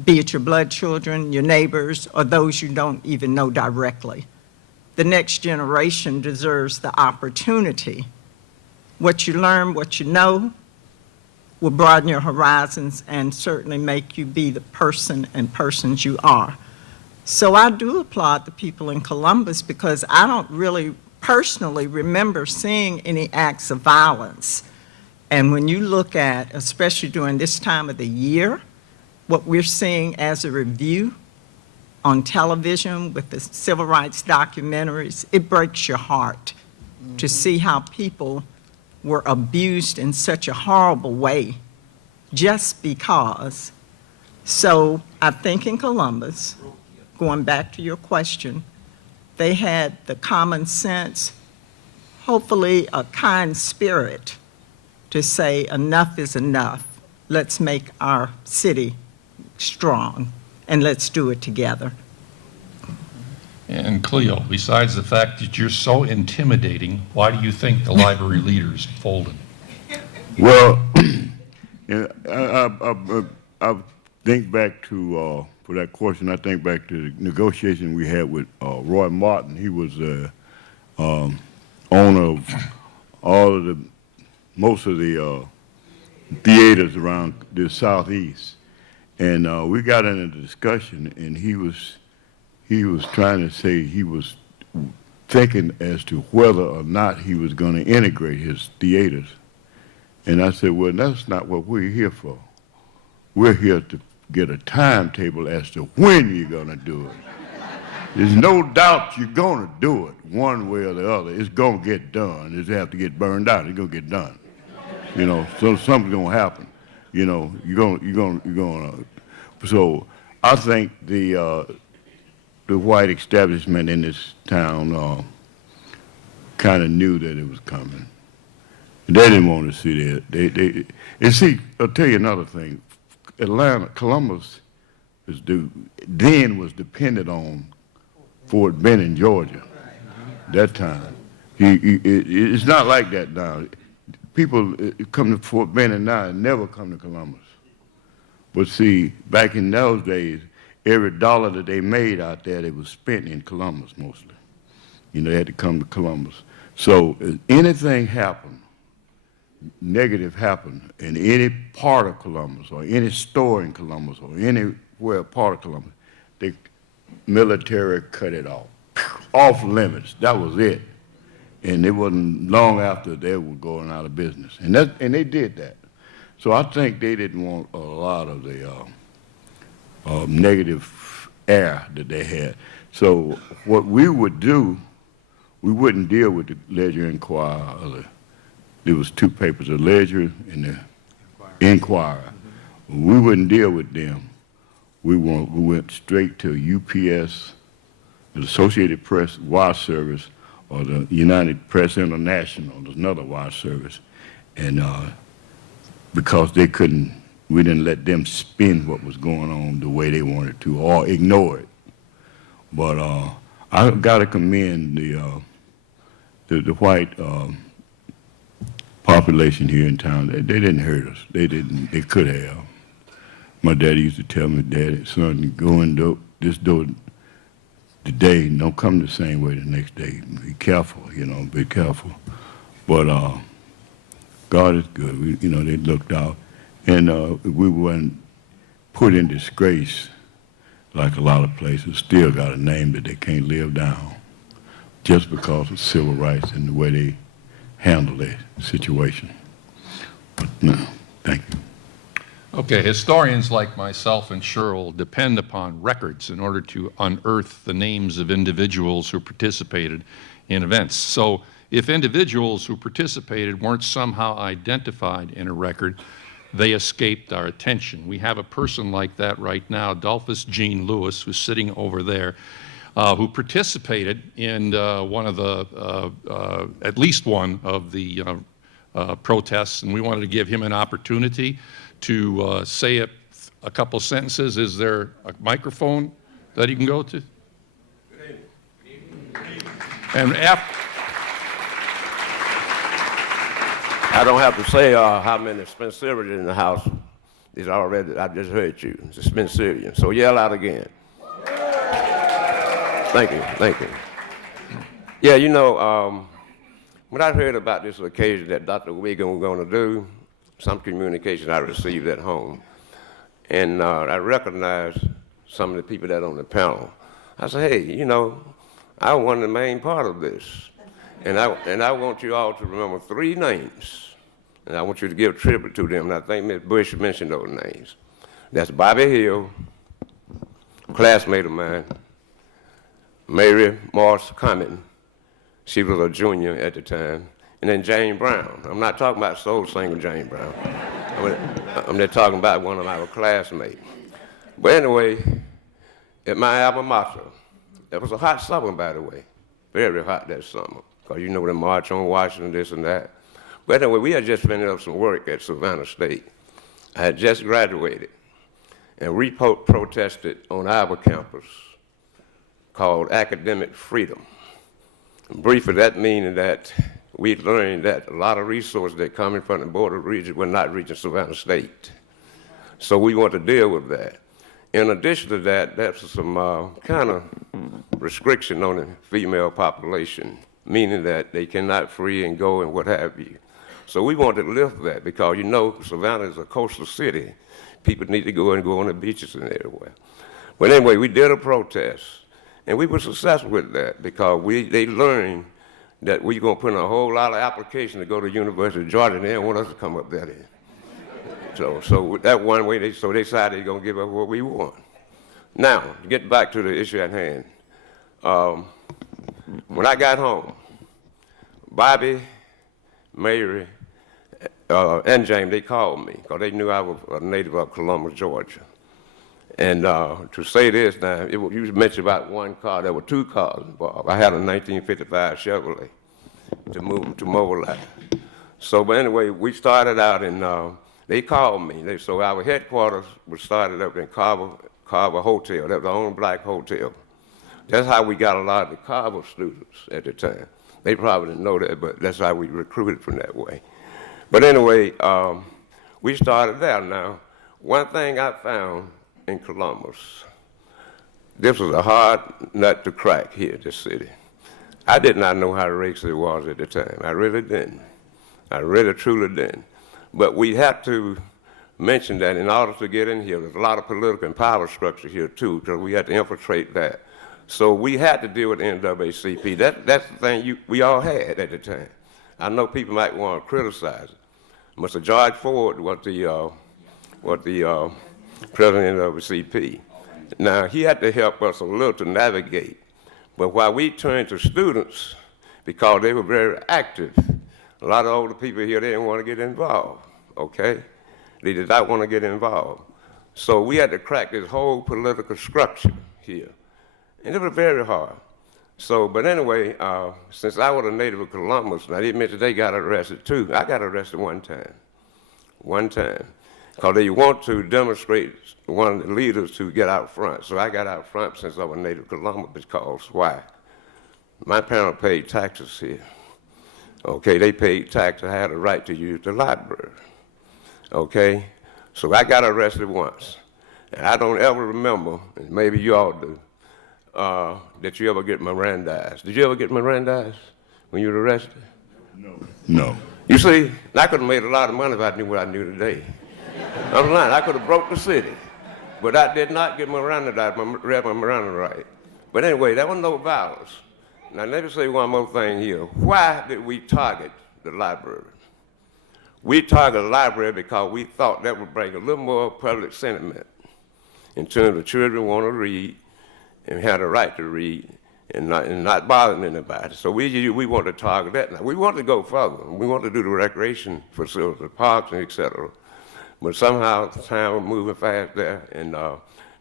be it your blood children, your neighbors, or those you don't even know directly. The next generation deserves the opportunity. What you learn, what you know, will broaden your horizons and certainly make you be the person and persons you are. So I do applaud the people in Columbus because I don't really personally remember seeing any acts of violence. And when you look at, especially during this time of the year, what we're seeing as a review on television with the civil rights documentaries, it breaks your heart to see how people were abused in such a horrible way just because. So I think in Columbus, going back to your question, they had the common sense, hopefully a kind spirit to say enough is enough. Let's make our city strong and let's do it together. And Cleo, besides the fact that you're so intimidating, why do you think the library leaders folded? Well, I think back to, for that question, I think back to the negotiation we had with Roy Martin. He was owner of most of the theaters around the Southeast. And we got into the discussion, and he was trying to say he was thinking as to whether or not he was going to integrate his theaters. And I said, well, that's not what we're here for. We're here to get a timetable as to when you're going to do it. There's no doubt you're going to do it one way or the other. It's going to get done. It's have to get burned out. It's going to get done. You know, so something's going to happen. You know, you're going to. So I think the white establishment in this town kind of knew that it was coming. They didn't want to see that. And see, I'll tell you another thing. Columbus was dependent on Fort Benning, Georgia, that time. It's not like that now. People come to Fort Benning now and never come to Columbus. But see, back in those days, every dollar that they made out there, they was spent in Columbus mostly. You know, they had to come to Columbus. So if anything happened, negative happened in any part of Columbus or any store in Columbus or anywhere part of Columbus, the military cut it off limits. That was it. And it wasn't long after they were going out of business. And they did that. So I think they didn't want a lot of the negative air that they had. So what we would do, we wouldn't deal with the Ledger Inquirer. There was two papers, the Ledger and the Inquirer. We wouldn't deal with them. We went straight to UPS, the Associated Press Wire Service, or the United Press International. There's another wire service. And because we didn't let them spin what was going on the way they wanted to or ignore it. But I got to commend the white population here in town. They didn't hurt us. They could have. My daddy used to tell me, Daddy, son, go in this door today, don't come the same way the next day. Be careful, be careful. But God is good. They looked out. And we weren't put in disgrace like a lot of places. Still got a name that they can't live down just because of civil rights and the way they handle that situation. But no, thank you. Okay, historians like myself and Cheryl depend upon records in order to unearth the names of individuals who participated in events. So if individuals who participated weren't somehow identified in a record, they escaped our attention. We have a person like that right now, Adolphus Gene Lewis, who's sitting over there. who participated in one of the, at least one of the protests, and we wanted to give him an opportunity to say a couple sentences. Is there a microphone that he can go to? And after, I don't have to say how many Spencerians in the house is already. I just heard you. It's a Spencerian. So yell out again. Thank you. Thank you. Yeah, you know, when I heard about this occasion that Dr. Wiegand was going to do, some communication I received at home, and I recognized some of the people that on the panel. I said, hey, you know, I want the main part of this. And I want you all to remember 3 names. And I want you to give tribute to them. And I think Ms. Busch mentioned those names. That's Bobby Hill, a classmate of mine, Mary Morse Cumming. She was a junior at the time. And then Jane Brown. I'm not talking about soul singer Jane Brown. I'm just talking about one of our classmates. But anyway, at my alma mater, it was a hot summer, by the way. Very hot that summer. Because you know the March on Washington, this and that. But anyway, we had just finished up some work at Savannah State. I had just graduated. And we protested on our campus called academic freedom. And briefly, that meaning that we learned that a lot of resources that coming from the border region were not reaching Savannah State. So we want to deal with that. In addition to that, there's some kind of restriction on the female population, meaning that they cannot free and go and what have you. So we want to lift that because, you know, Savannah is a coastal city. People need to go on the beaches and everywhere. But anyway, we did a protest, and we were successful with that because they learned that we're going to put in a whole lot of applications to go to the University of Georgia, and they didn't want us to come up there. So that one way, they decided they're going to give us what we want. Now, to get back to the issue at hand. When I got home, Bobby, Mary, and James, they called me because they knew I was a native of Columbus, Georgia. And to say this now, you mentioned about one car. There were 2 cars involved. I had a 1955 Chevrolet to mobilize. So, but anyway, we started out and they called me. So our headquarters was started up in Carver Hotel. That was the only black hotel. That's how we got a lot of the Carver students at the time. They probably didn't know that, but that's how we recruited from that way. But anyway, we started there. Now, one thing I found in Columbus, this was a hard nut to crack here in this city. I did not know how racist it was at the time. I really didn't. I really, truly didn't. But we had to mention that in order to get in here, there's a lot of political and power structure here too, because we had to infiltrate that. So we had to deal with NAACP. That's the thing we all had at the time. I know people might want to criticize it. Mr. George Ford was the president of the CP. Now, he had to help us a little to navigate. But while we turned to students, because they were very active, a lot of older people here, they didn't want to get involved, okay? They did not want to get involved. So we had to crack this whole political structure here. And it was very hard. So, but anyway, since I was a native of Columbus, and I didn't mention they got arrested too. I got arrested one time. Because they want to demonstrate one of the leaders to get out front. So I got out front since I was a native of Columbus because why? My parents paid taxes here. Okay, they paid taxes. I had a right to use the library. Okay, so I got arrested once. And I don't ever remember, and maybe you all do, that you ever get Mirandized. Did you ever get Mirandized when you were arrested? No. You see, I could have made a lot of money if I knew what I knew today. I'm lying. I could have broke the city. But I did not get Mirandized, read my Miranda right. But anyway, there was no violence. Now, let me say one more thing here. Why did we target the library? We targeted the library because we thought that would bring a little more public sentiment in terms of children want to read and had a right to read and not bothering anybody. So we want to target that. Now, we want to go further. We want to do the recreation facilities, parks, and et cetera. But somehow time was moving fast there, and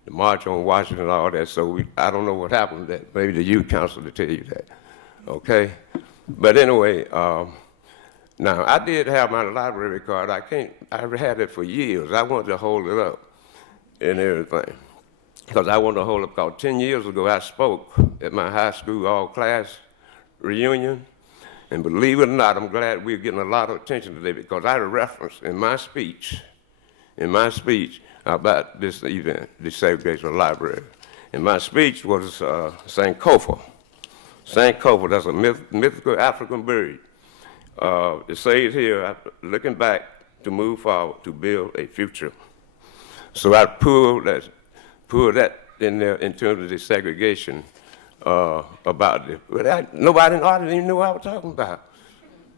the March on Washington and all that, so I don't know what happened to that. Maybe the youth council will tell you that, okay? But anyway, now, I did have my library card. I've had it for years. I wanted to hold it up and everything. Because I wanted to hold it up, because 10 years ago I spoke at my high school all-class reunion. And believe it or not, I'm glad we're getting a lot of attention today, because I had a reference in my speech about this event, Desegregation of Library. And my speech was Sankofa. Sankofa, that's a mythical African bird. It says here, looking back to move forward to build a future. So I pulled that in there in terms of the segregation about it. But nobody in the audience even knew what I was talking about.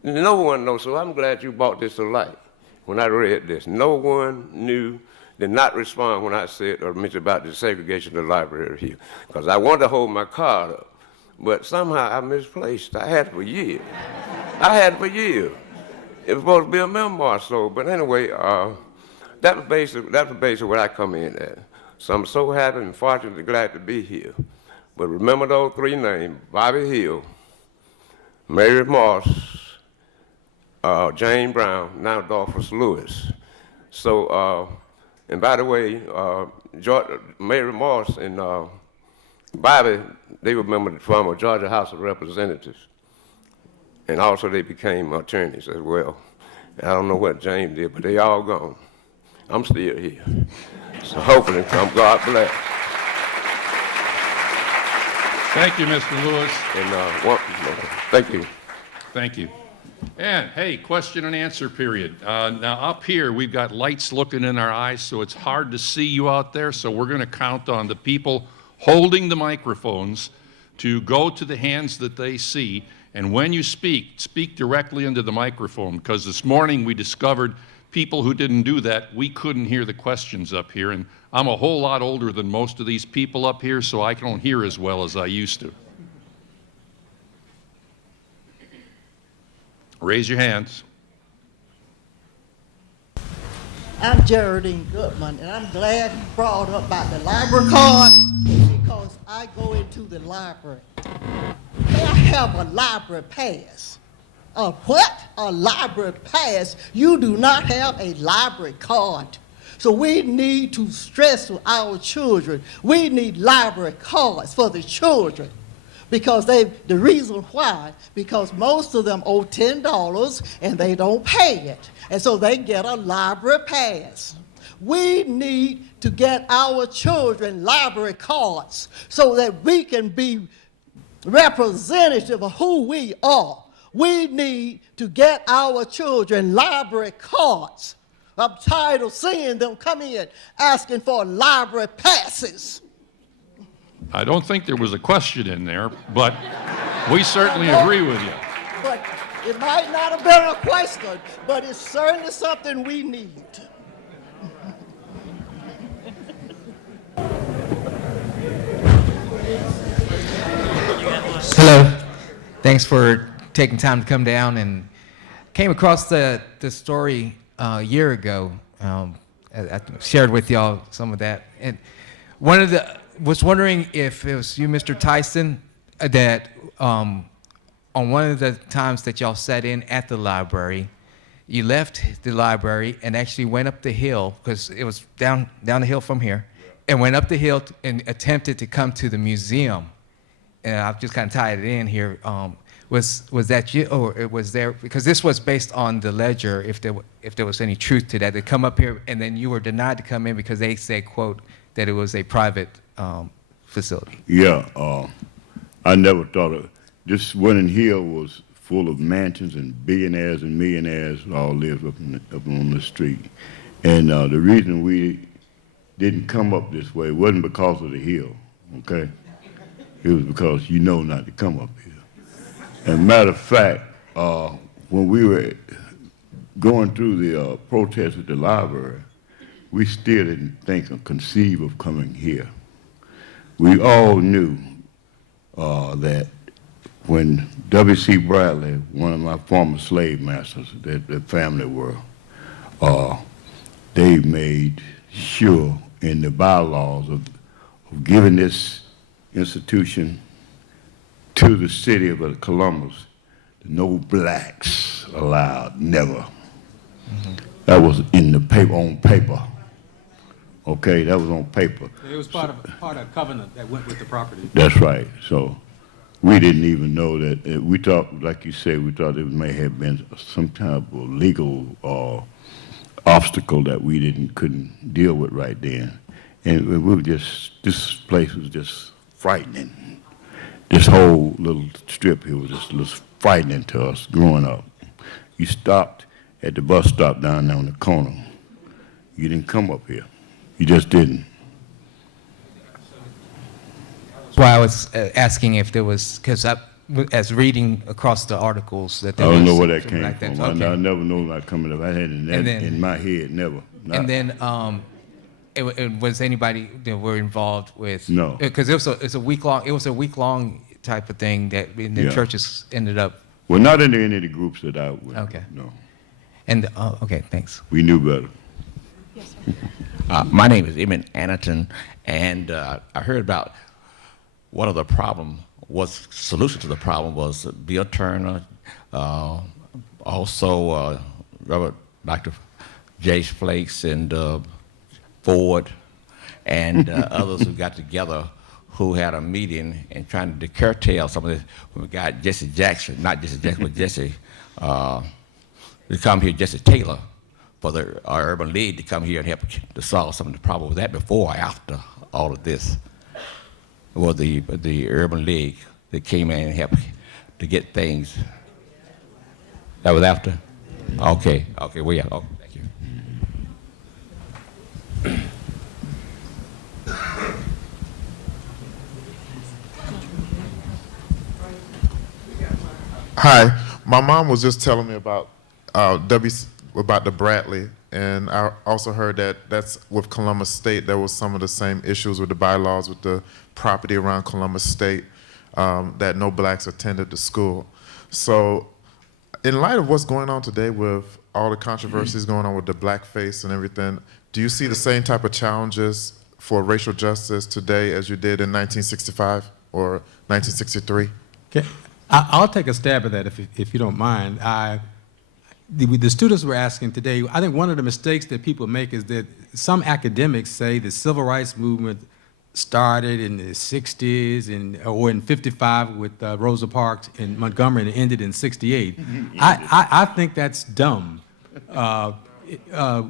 No one knows, so I'm glad you brought this to light. When I read this, no one knew, did not respond when I said or mentioned about the segregation of the library here. Because I wanted to hold my card up, but somehow I misplaced. I had it for years. It was supposed to be a memoir, so, but anyway, that's basically where I come in at. So I'm so happy and fortunate and glad to be here. But remember those three names: Bobby Hill, Mary Moss, Jane Brown, now Dolphus Lewis. So, and by the way, Mary Moss and Bobby, they were members from the Georgia House of Representatives. And also they became attorneys as well. I don't know what James did, but they all gone. I'm still here. So hopefully, God bless. Thank you, Mr. Lewis. And thank you. Thank you. And hey, question and answer period. Now up here, we've got lights looking in our eyes, so it's hard to see you out there. So we're going to count on the people holding the microphones to go to the hands that they see. And when you speak directly into the microphone, because this morning we discovered people who didn't do that, we couldn't hear the questions up here. And I'm a whole lot older than most of these people up here, so I don't hear as well as I used to. Raise your hands. I'm Geraldine Goodman, and I'm glad you brought up about the library card, because I go into the library. May I have a library pass? A what? A library pass? You do not have a library card. So we need to stress to our children, we need library cards for the children. Because the reason why, because most of them owe $10 and they don't pay it. And so they get a library pass. We need to get our children library cards so that we can be representative of who we are. We need to get our children library cards. I'm tired of seeing them come in asking for library passes. I don't think there was a question in there, but we certainly agree with you. But it might not have been a question, but it's certainly something we need. Hello. Thanks for taking time to come down. And came across the story a year ago. I shared with y'all some of that. And was wondering if it was you, Mr. Tyson, that on one of the times that y'all sat in at the library, you left the library and actually went up the hill, because it was down the hill from here, and went up the hill and attempted to come to the museum. And I've just kind of tied it in here. Was that you, or it was there? Because this was based on the ledger, if there was any truth to that. They come up here, and then you were denied to come in because they said, quote, that it was a private facility. Yeah, I never thought of this. Winning Hill was full of mansions and billionaires and millionaires all lived up on the street. And the reason we didn't come up this way wasn't because of the hill, okay? It was because you know not to come up here. And matter of fact, when we were going through the protest at the library, we still didn't think or conceive of coming here. We all knew that when W.C. Bradley, one of my former slave masters, that family were, they made sure in the bylaws of giving this institution to the city of Columbus, no blacks allowed, never. That was in the paper, on paper. Okay, that was on paper. It was part of a covenant that went with the property. That's right. So we didn't even know that. We thought, like you said, we thought it may have been some type of legal obstacle that we couldn't deal with right then. And we were just, this place was just frightening. This whole little strip here was just a little frightening to us growing up. You stopped at the bus stop down there on the corner. You didn't come up here. You just didn't. That's why I was asking if there was, because as reading across the articles that there I don't was know where that something came like that. from. Okay. I never know about coming up. I had it in my head, never. And then was anybody that were involved with? No. Because it was a week long type of thing that the churches ended up. Well, not in any of the groups that I was. Okay. No. And okay, thanks. We knew better. My name is Emmett Annerton, and I heard about one of the solution to the problem was Bill Turner, also Dr. J. Flakes and Ford, and others who got together who had a meeting and trying to curtail some of this. We got Jesse Jackson, not Jesse Jackson, but Jesse, to come here, Jesse Taylor, for our urban league to come here and help to solve some of the problems. Was that before or after all of this? Was the urban league that came in and helped to get things? That was after? Okay, well, yeah, okay, thank you. Hi, my mom was just telling me about about the Bradley, and I also heard that that's with Columbus State. There was some of the same issues with the bylaws with the property around Columbus State, that no blacks attended the school. So in light of what's going on today with all the controversies going on with the blackface and everything, do you see the same type of challenges for racial justice today as you did in 1965 or 1963? Okay. I'll take a stab at that if you don't mind. The students were asking today, I think one of the mistakes that people make is that some academics say the civil rights movement started in the 60s or in 55 with Rosa Parks in Montgomery and ended in 68. I think that's dumb.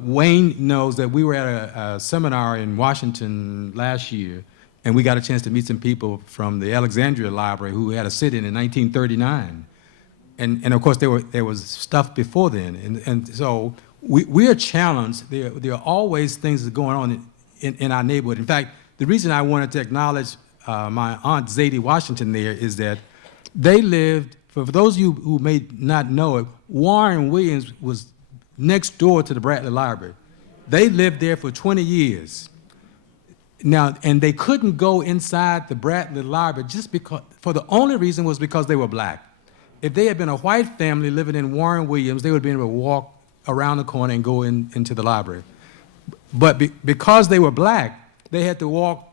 Wayne knows that we were at a seminar in Washington last year, and we got a chance to meet some people from the Alexandria Library who had a sit-in 1939. And of course, there was stuff before then. And so we are challenged. There are always things that are going on in our neighborhood. In fact, the reason I wanted to acknowledge my Aunt Zadie Washington there is that they lived, for those of you who may not know it, Warren Williams was next door to the Bradley Library. They lived there for 20 years. Now, and they couldn't go inside the Bradley Library just because, for the only reason was because they were black. If they had been a white family living in Warren Williams, they would have been able to walk around the corner and go into the library. But because they were black, they had to walk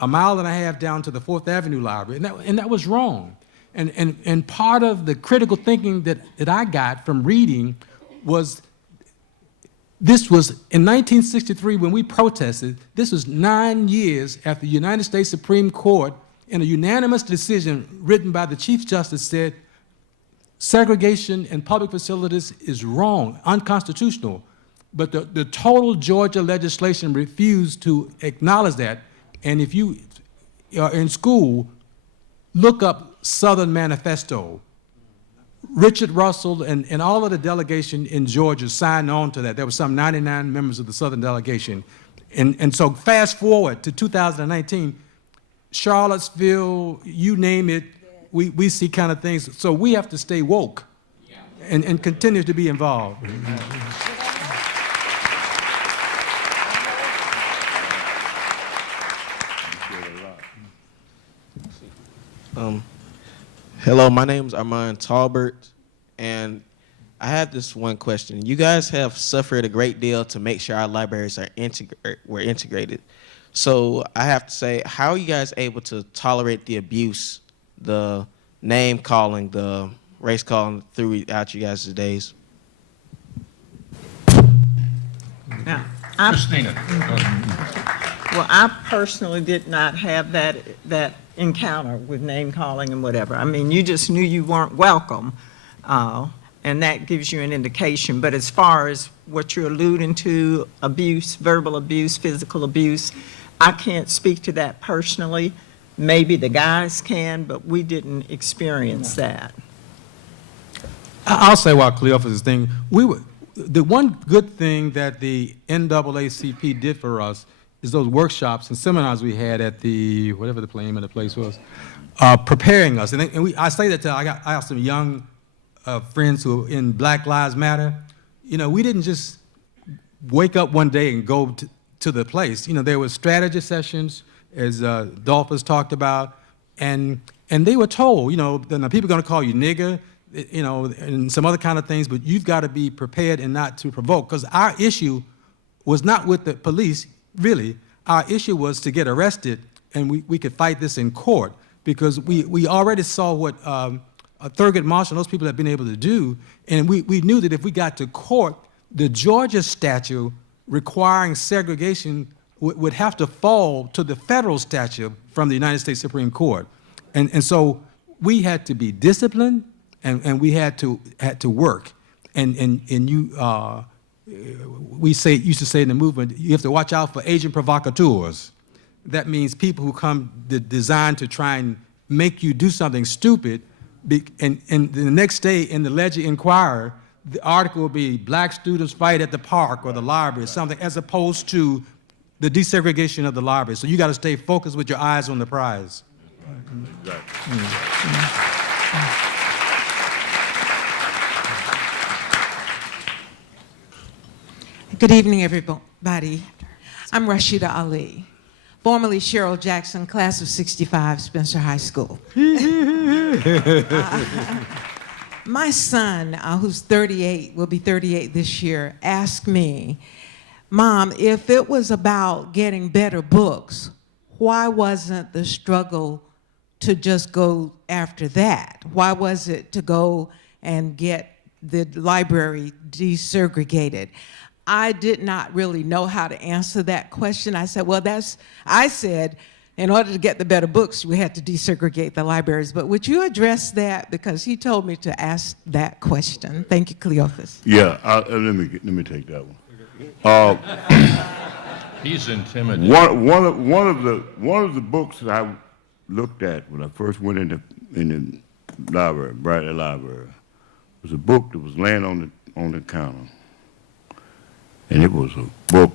a mile and a half down to the 4th Avenue Library, and that was wrong. And part of the critical thinking that I got from reading was, this was in 1963 when we protested. This was 9 years after the United States Supreme Court, in a unanimous decision written by the Chief Justice, said segregation in public facilities is wrong, unconstitutional. But the total Georgia legislation refused to acknowledge that. And if you are in school, look up Southern Manifesto. Richard Russell and all of the delegation in Georgia signed on to that. There were some 99 members of the Southern delegation. And so fast forward to 2019, Charlottesville, you name it, we see kind of things. So we have to stay woke and continue to be involved. Hello, my name is Armand Talbert, and I have this one question. You guys have suffered a great deal to make sure our libraries are were integrated. So I have to say, how are you guys able to tolerate the abuse, the name calling, the race calling throughout you guys' days? Now, Christina. well, I personally did not have that encounter with name calling and whatever. I mean, you just knew you weren't welcome, and that gives you an indication. But as far as what you're alluding to, abuse, verbal abuse, physical abuse, I can't speak to that personally. Maybe the guys can, but we didn't experience that. I'll say while Cleophas is thinking, the one good thing that the NAACP did for us is those workshops and seminars we had at the, whatever the name of the place was, preparing us. I say that I have some young friends who are in Black Lives Matter. You know, we didn't just wake up one day and go to the place. You know, there were strategy sessions, as Dolphus talked about, and they were told, you know, the people are going to call you nigger, you know, and some other kind of things, but you've got to be prepared and not to provoke. Because our issue was not with the police, really. Our issue was to get arrested, and we could fight this in court, because we already saw what Thurgood Marshall and those people have been able to do, and we knew that if we got to court, the Georgia statute requiring segregation would have to fall to the federal statute from the United States Supreme Court. And so we had to be disciplined, and we had to work. And you, used to say in the movement, you have to watch out for agent provocateurs. That means people who come designed to try and make you do something stupid, and the next day in the Ledger Inquirer, the article will be black students fight at the park or the library or something, as opposed to the desegregation of the library. So you got to stay focused with your eyes on the prize. Good evening, everybody. I'm Rashida Ali, formerly Cheryl Jackson, class of '65, Spencer High School. My son, who's 38, will be 38 this year, asked me, Mom, if it was about getting better books, why wasn't the struggle to just go after that? Why was it to go and get the library desegregated? I did not really know how to answer that question. I said, well, in order to get the better books, we had to desegregate the libraries. But would you address that? Because he told me to ask that question. Thank you, Cleophas. Yeah, let me take that one. He's intimidated. One of the books that I looked at when I first went in the library, Barksdale Library, was a book that was laying on the counter, and it was a book.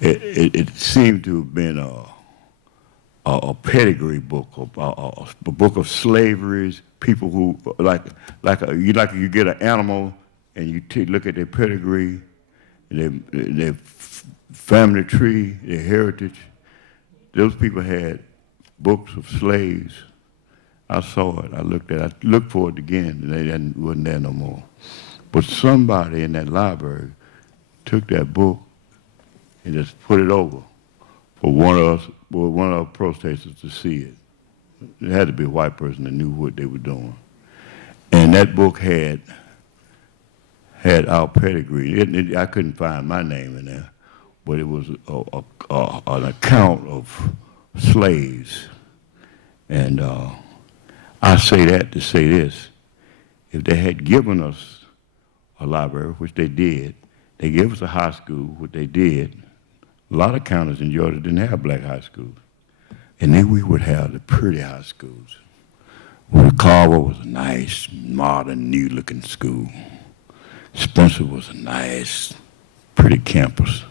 It seemed to have been a pedigree book, a book of slaveries. People who you get an animal and you look at their pedigree, their family tree, their heritage. Those people had books of slaves. I saw it. I looked for it again, and they wasn't there no more. But somebody in that library took that book and just put it over for one of our protesters to see it. It had to be a white person that knew what they were doing. And that book had our pedigree. I couldn't find my name in there, but it was an account of slaves. And I say that to say this. If they had given us a library, which they did, they gave us a high school, what they did. A lot of counties in Georgia didn't have black high schools. And then we would have the pretty high schools. Well, Carver was a nice, modern, new-looking school. Spencer was a nice, pretty campus.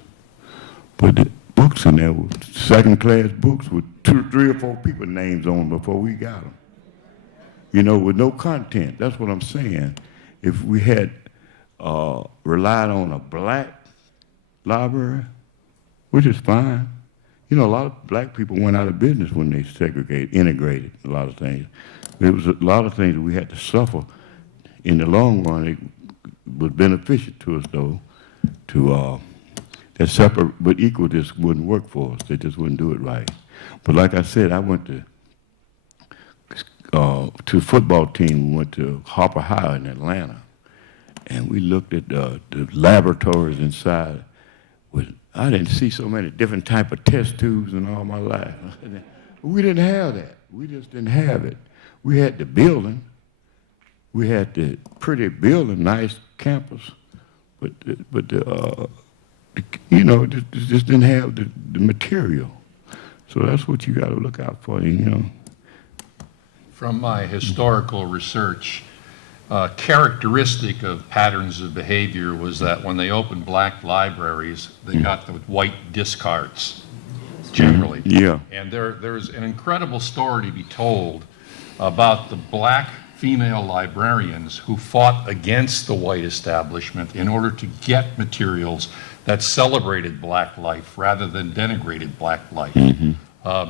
But the books in there were second-class books with 2, 3, or 4 people's names on them before we got them. You know, with no content. That's what I'm saying. If we had relied on a black library, which is fine. You know, a lot of black people went out of business when they integrated a lot of things. There was a lot of things that we had to suffer in the long run. was beneficial to us, though, to that separate but equal just wouldn't work for us. They just wouldn't do it right. But like I said, I went to the football team. We went to Harper High in Atlanta, and we looked at the laboratories inside. I didn't see so many different type of test tubes in all my life. We didn't have that. We just didn't have it. We had the building. We had the pretty building, nice campus, but you know, just didn't have the material. So that's what you got to look out for, you know. From my historical research, characteristic of patterns of behavior was that when they opened black libraries, they got the white discards, generally. Yeah. And there's an incredible story to be told about the black female librarians who fought against the white establishment in order to get materials that celebrated black life rather than denigrated black life.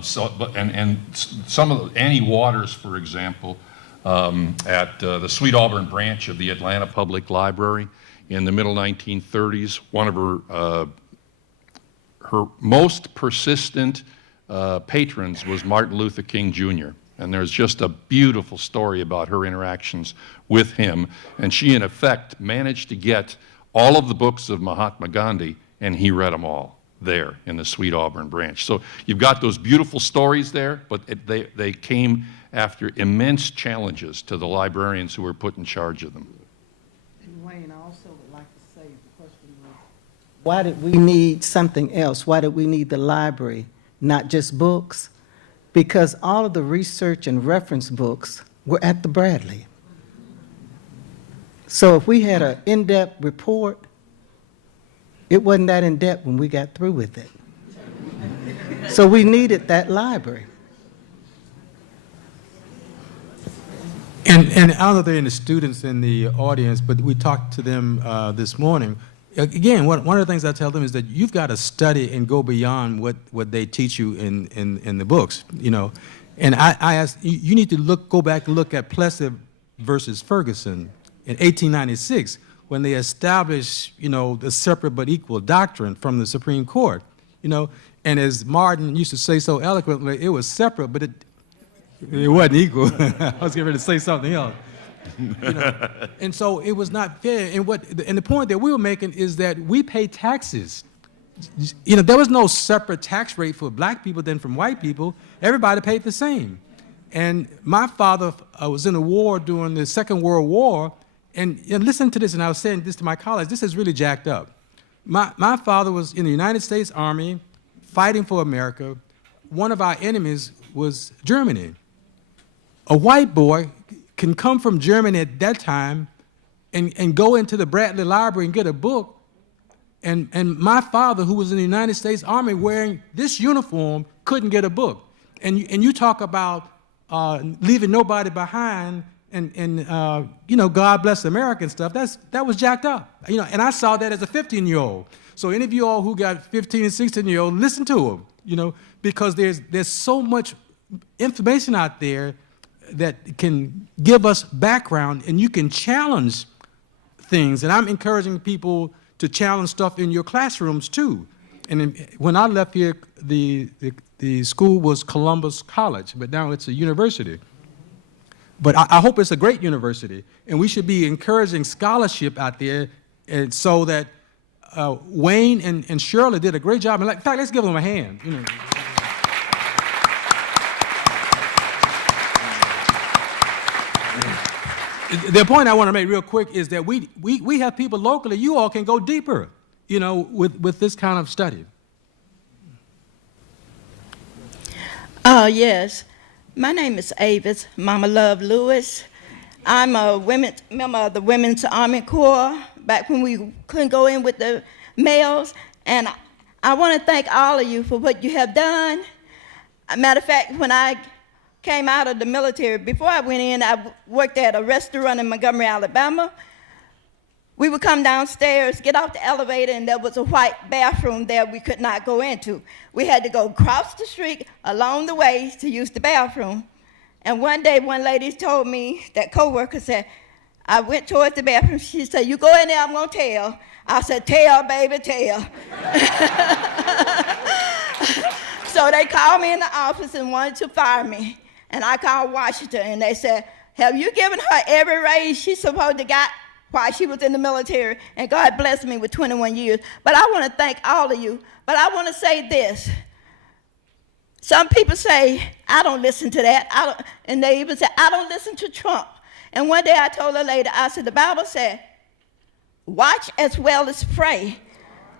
Some of Annie Waters, for example, at the Sweet Auburn branch of the Atlanta Public Library in the middle 1930s, one of her most persistent patrons was Martin Luther King Jr. And there's just a beautiful story about her interactions with him. And she, in effect, managed to get all of the books of Mahatma Gandhi, and he read them all there in the Sweet Auburn branch. So you've got those beautiful stories there, but they came after immense challenges to the librarians who were put in charge of them. And Wayne, I also would like to say the question was, why did we need something else? Why did we need the library, not just books? Because all of the research and reference books were at the Bradley. So if we had an in-depth report, it wasn't that in-depth when we got through with it. So we needed that library. And I don't know if there are any students in the audience, but we talked to them this morning. Again, one of the things I tell them is that you've got to study and go beyond what they teach you in the books, you know. And I asked, you need to go back and look at Plessy versus Ferguson in 1896, when they established, you know, the separate but equal doctrine from the Supreme Court, you know. And as Martin used to say so eloquently, it was separate, but it wasn't equal. I was getting ready to say something else. You know? And so it was not fair. And the point that we were making is that we pay taxes. You know, there was no separate tax rate for black people than from white people. Everybody paid the same. And my father was in a war during the Second World War. And listen to this, and I was saying this to my colleagues, this is really jacked up. My father was in the United States Army fighting for America. One of our enemies was Germany. A white boy can come from Germany at that time and go into the Bradley Library and get a book. And my father, who was in the United States Army wearing this uniform, couldn't get a book. And you talk about leaving nobody behind and you know, God bless America and stuff, that was jacked up. You know, and I saw that as a 15-year-old. So any of you all who got 15 and 16-year-olds, listen to them, you know, because there's so much information out there that can give us background, and you can challenge things. And I'm encouraging people to challenge stuff in your classrooms too. And when I left here, the school was Columbus College, but now it's a university. But I hope it's a great university, and we should be encouraging scholarship out there, and so that Wayne and Shirley did a great job. In fact, let's give them a hand. You know. The point I want to make real quick is that we have people locally. You all can go deeper, you know, with this kind of study. Yes. My name is Avis, Mama Love Lewis. I'm a member of the Women's Army Corps, back when we couldn't go in with the males. And I want to thank all of you for what you have done. Matter of fact, when I came out of the military, before I went in, I worked at a restaurant in Montgomery, Alabama. We would come downstairs, get off the elevator, and there was a white bathroom there we could not go into. We had to go across the street along the way to use the bathroom. And one day, one lady told me, that coworker said, I went towards the bathroom. She said, "You go in there, I'm going to tell." I said, "Tell, baby, tell." So they called me in the office and wanted to fire me. And I called Washington, and they said, "Have you given her every raise she's supposed to got while she was in the military?" And God blessed me with 21 years. But I want to thank all of you. But I want to say this. Some people say, "I don't listen to that." And they even say, "I don't listen to Trump." And one day I told a lady, I said, the Bible said, watch as well as pray.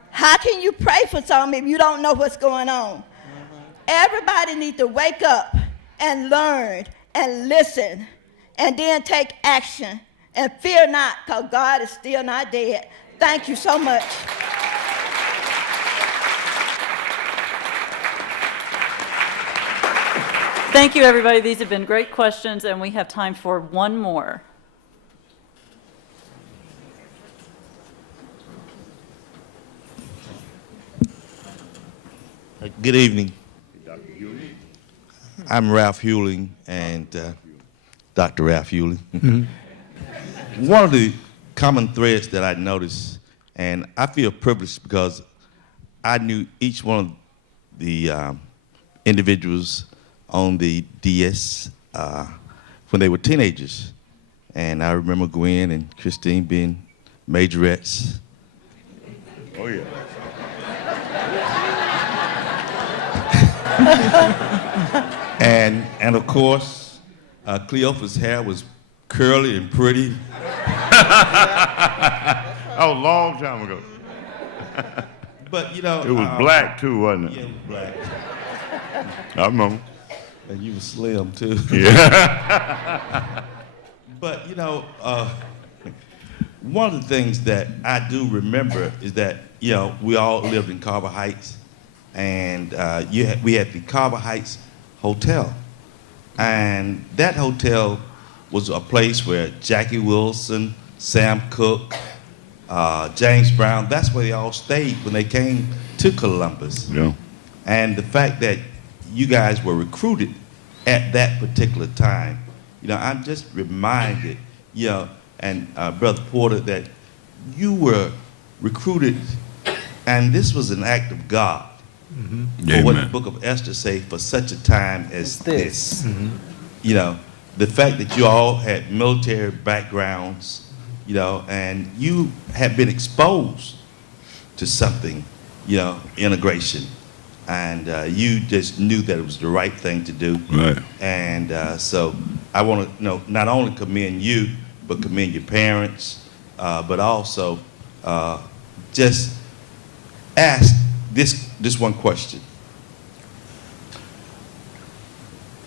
How can you pray for something if you don't know what's going on? Everybody needs to wake up and learn and listen and then take action. And fear not, because God is still not dead. Thank you so much. Thank you, everybody. These have been great questions, and we have time for one more. Good evening. I'm Ralph Hewling, and Dr. Ralph Hewling. One of the common threads that I noticed, and I feel privileged because I knew each one of the individuals on the DS when they were teenagers. And I remember Gwen and Christine being majorettes. Oh, yeah. And of course, Cleophas' hair was curly and pretty. That was a long time ago. But, you know. It was black, too, wasn't it? Yeah, it was black. I remember. And you were slim, too. Yeah. But, you know, one of the things that I do remember is that, you know, we all lived in Carver Heights, and we had the Carver Heights Hotel. And that hotel was a place where Jackie Wilson, Sam Cooke, James Brown, that's where they all stayed when they came to Columbus. Yeah. And the fact that you guys were recruited at that particular time, you know, I'm just reminded, you know, and Brother Porter, that you were recruited, and this was an act of God. For what the book of Esther say, for such a time as this. You know, the fact that you all had military backgrounds, you know, and you had been exposed to something, you know, integration. And you just knew that it was the right thing to do. Right. And so I want to, you know, not only commend you, but commend your parents, but also just ask this one question.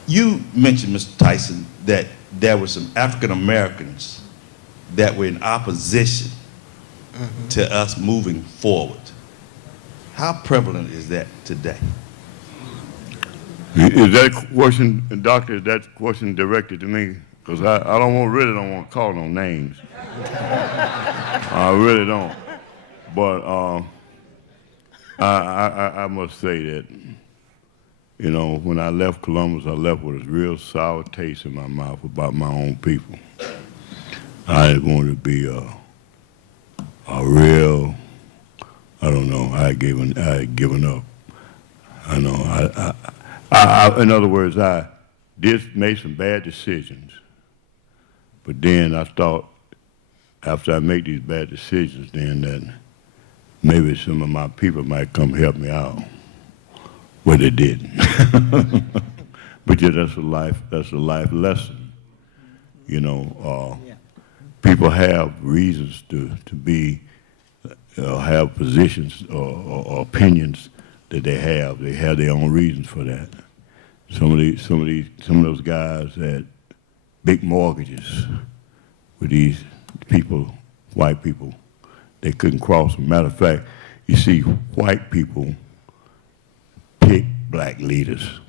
You mentioned, Mr. Tyson, that there were some African Americans that were in opposition to us moving forward. How prevalent is that today? Is that question, Doctor, is that question directed to me? Because I really don't want to call no names. I really don't. But I must say that, you know, when I left Columbus, I left with a real sour taste in my mouth about my own people. I just wanted to be a real, I don't know, I had given up. I know, in other words, I did make some bad decisions, but then I thought, after I make these bad decisions, then that maybe some of my people might come help me out. Well, they didn't. But yeah, that's a life lesson. You know, people have reasons to be, have positions or opinions that they have. They have their own reasons for that. Some of those guys had big mortgages with these people, white people. They couldn't cross them. Matter of fact, you see, white people pick black leaders.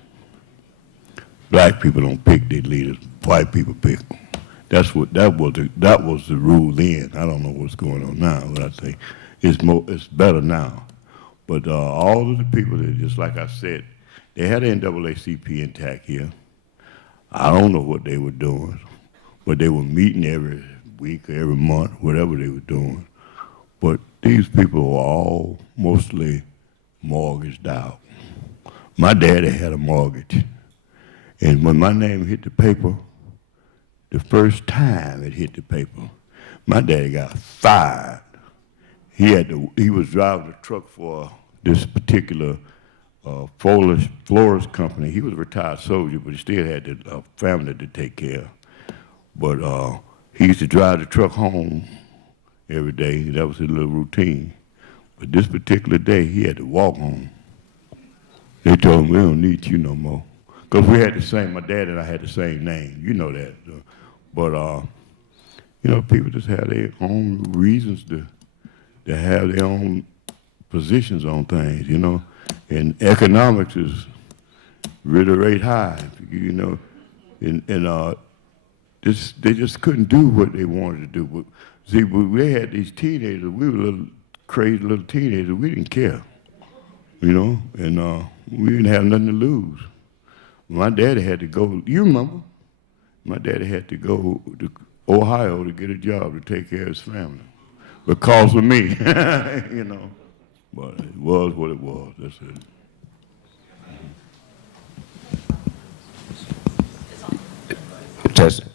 Black people don't pick their leaders. White people pick them. That was the rule then. I don't know what's going on now, but I think it's better now. But all of the people that, just like I said, they had the NAACP intact here. I don't know what they were doing, but they were meeting every week or every month, whatever they were doing. But these people were all mostly mortgaged out. My daddy had a mortgage. And when my name hit the paper, the first time it hit the paper, my daddy got fired. He was driving a truck for this particular florist company. He was a retired soldier, but he still had a family to take care of. But he used to drive the truck home every day. That was his little routine. But this particular day, he had to walk home. They told him, we don't need you no more. Because we had the same, my dad and I had the same name. You know that. But, you know, people just have their own reasons to have their own positions on things, you know. And economics is really rate high, you know. And they just couldn't do what they wanted to do. But see, we had these teenagers, we were little crazy little teenagers, we didn't care, you know, and we didn't have nothing to lose. My daddy had to go, you remember, my daddy had to go to Ohio to get a job to take care of his family because of me, you know. But it was what it was, that's it.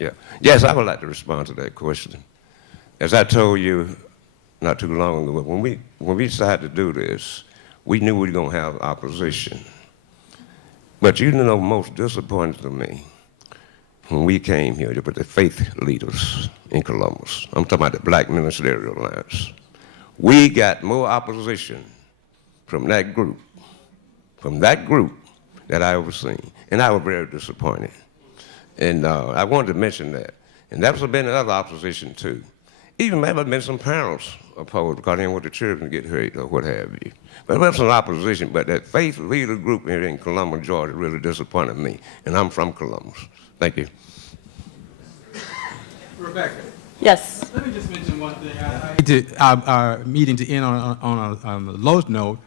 Yeah. Yes, I would like to respond to that question. As I told you not too long ago, when we decided to do this, we knew we were going to have opposition. But you know, most disappointing to me, when we came here with the faith leaders in Columbus, I'm talking about the Black Ministerial Alliance, we got more opposition from that group that I ever seen. And I was very disappointed. And I wanted to mention that. And that's been another opposition too. Even maybe been some parents opposed because they didn't want the children to get hurt or what have you. But there was some opposition, but that faith leader group here in Columbus, Georgia really disappointed me. And I'm from Columbus. Thank you. Rebecca. Yes. Let me just mention one thing. I need to, our meeting to end on a low note.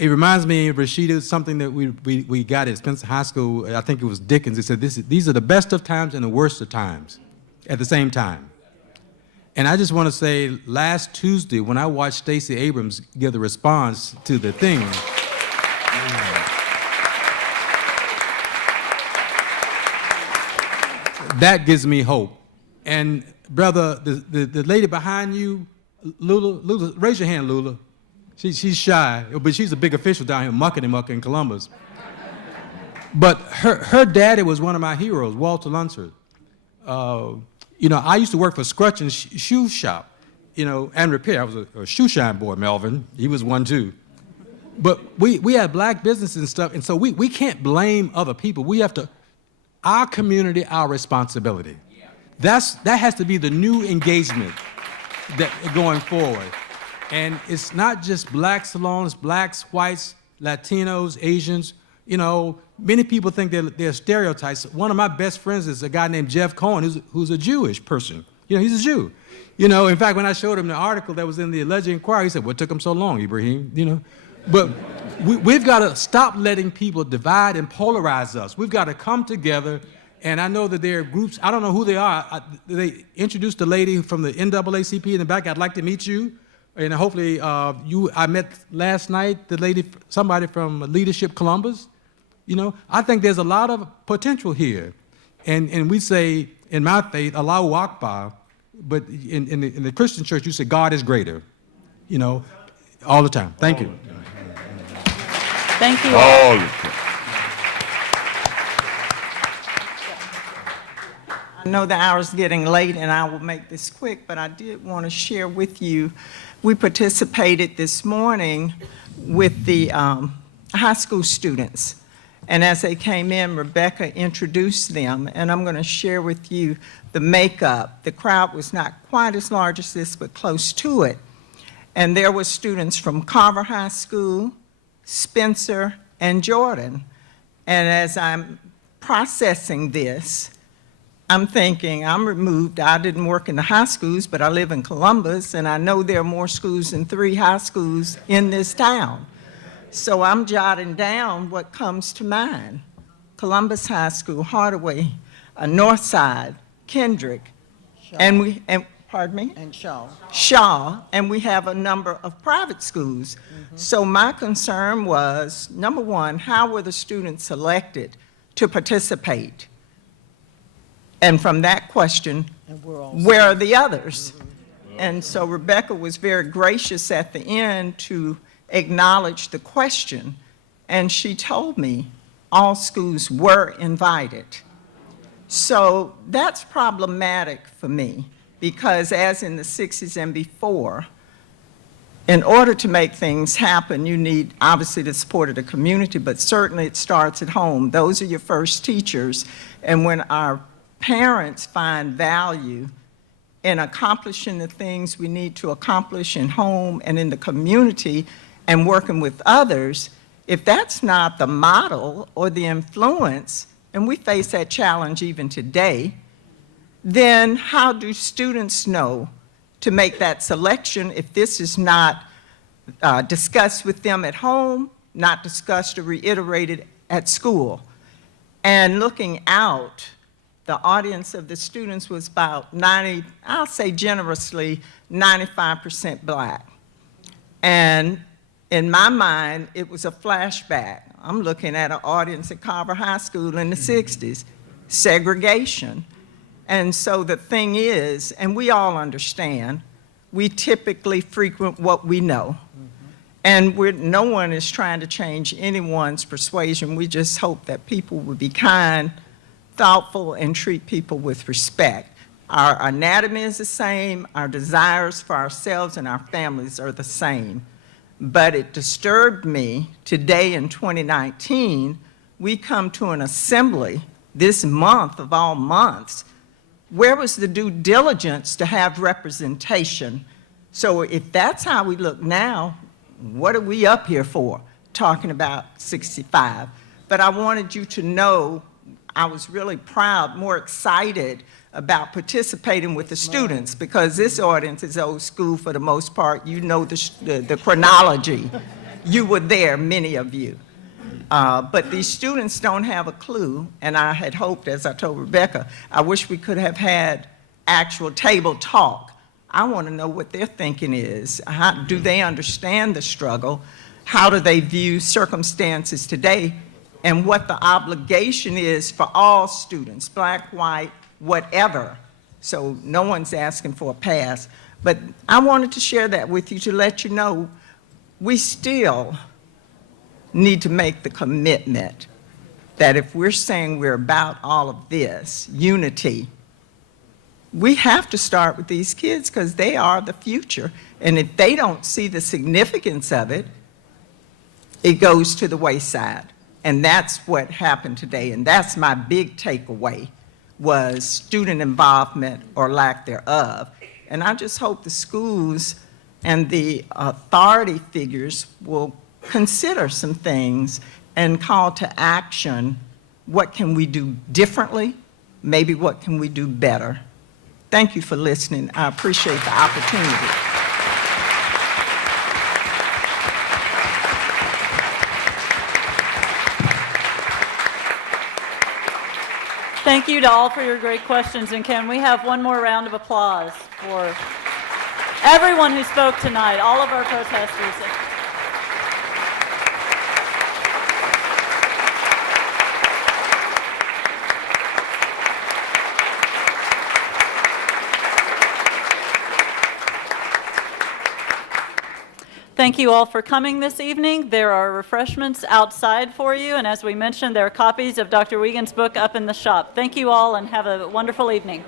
It reminds me of Rashida, something that we got at Spencer High School. I think it was Dickens. It said, these are the best of times and the worst of times at the same time. And I just want to say, last Tuesday, when I watched Stacey Abrams give the response to the thing, that gives me hope. And brother, the lady behind you, Lula, raise your hand, Lula. She's shy, but she's a big official down here, mucking in Columbus. But her daddy was one of my heroes, Walter Lunsford. You know, I used to work for Scrutch and Shoe Shop, you know, and repair. I was a shoe shine boy, Melvin. He was one too. But we had black businesses and stuff, and so we can't blame other people. We have to, our community, our responsibility. That has to be the new engagement that going forward. And it's not just black salons, blacks, whites, Latinos, Asians. You know, many people think they're stereotypes. One of my best friends is a guy named Jeff Cohen, who's a Jewish person. You know, he's a Jew. You know, in fact, when I showed him the article that was in the alleged inquiry, he said, what took him so long, Ibrahim? You know, but we've got to stop letting people divide and polarize us. We've got to come together. And I know that there are groups, I don't know who they are. They introduced a lady from the NAACP in the back. I'd like to meet you. And hopefully I met last night the lady, somebody from Leadership Columbus. You know, I think there's a lot of potential here. And we say, in my faith, Allahu Akbar, but in the Christian church, you say God is greater, you know, all the time. Thank you. Thank you. All the time. I know the hour's getting late, and I will make this quick, but I did want to share with you, we participated this morning with the high school students. And as they came in, Rebecca introduced them, and I'm going to share with you the makeup. The crowd was not quite as large as this, but close to it. And there were students from Carver High School, Spencer, and Jordan. And as I'm processing this, I'm thinking, I'm removed. I didn't work in the high schools, but I live in Columbus, and I know there are more schools than 3 high schools in this town. So I'm jotting down what comes to mind. Columbus High School, Hardaway, Northside, Kendrick, And pardon me? And Shaw. Shaw, and we have a number of private schools. So my concern was, number one, how were the students selected to participate? And from that question, where are the others? And so Rebecca was very gracious at the end to acknowledge the question, and she told me all schools were invited. So that's problematic for me, because as in the 60s and before, in order to make things happen, you need obviously the support of the community, but certainly it starts at home. Those are your first teachers, and when our parents find value in accomplishing the things we need to accomplish in home and in the community and working with others, if that's not the model or the influence, and we face that challenge even today, then how do students know to make that selection if this is not discussed with them at home, not discussed or reiterated at school? And looking out, the audience of the students was about 90, I'll say generously, 95% Black. And in my mind, it was a flashback. I'm looking at an audience at Carver High School in the 60s, segregation. And so the thing is, and we all understand, we typically frequent what we know. And no one is trying to change anyone's persuasion. We just hope that people will be kind, thoughtful, and treat people with respect. Our anatomy is the same, our desires for ourselves and our families are the same. But it disturbed me today in 2019, we come to an assembly this month of all months. Where was the due diligence to have representation? So if that's how we look now, what are we up here for, talking about 65? But I wanted you to know I was really proud, more excited about participating with the students, because this audience is old school for the most part. You know the chronology. You were there, many of you. But these students don't have a clue, and I had hoped, as I told Rebecca, I wish we could have had actual table talk. I want to know what their thinking is. How, do they understand the struggle? How do they view circumstances today? And what the obligation is for all students, Black, white, whatever. So no one's asking for a pass. But I wanted to share that with you to let you know we still need to make the commitment that if we're saying we're about all of this, unity, we have to start with these kids because they are the future. And if they don't see the significance of it, it goes to the wayside. And that's what happened today. And that's my big takeaway, was student involvement or lack thereof. And I just hope the schools and the authority figures will consider some things and call to action. What can we do differently? Maybe what can we do better? Thank you for listening. I appreciate the opportunity. Thank you to all for your great questions, and can we have one more round of applause for everyone who spoke tonight, all of our protesters. Thank you all for coming this evening. There are refreshments outside for you, and as we mentioned, there are copies of Dr. Wiegand's book up in the shop. Thank you all, and have a wonderful evening.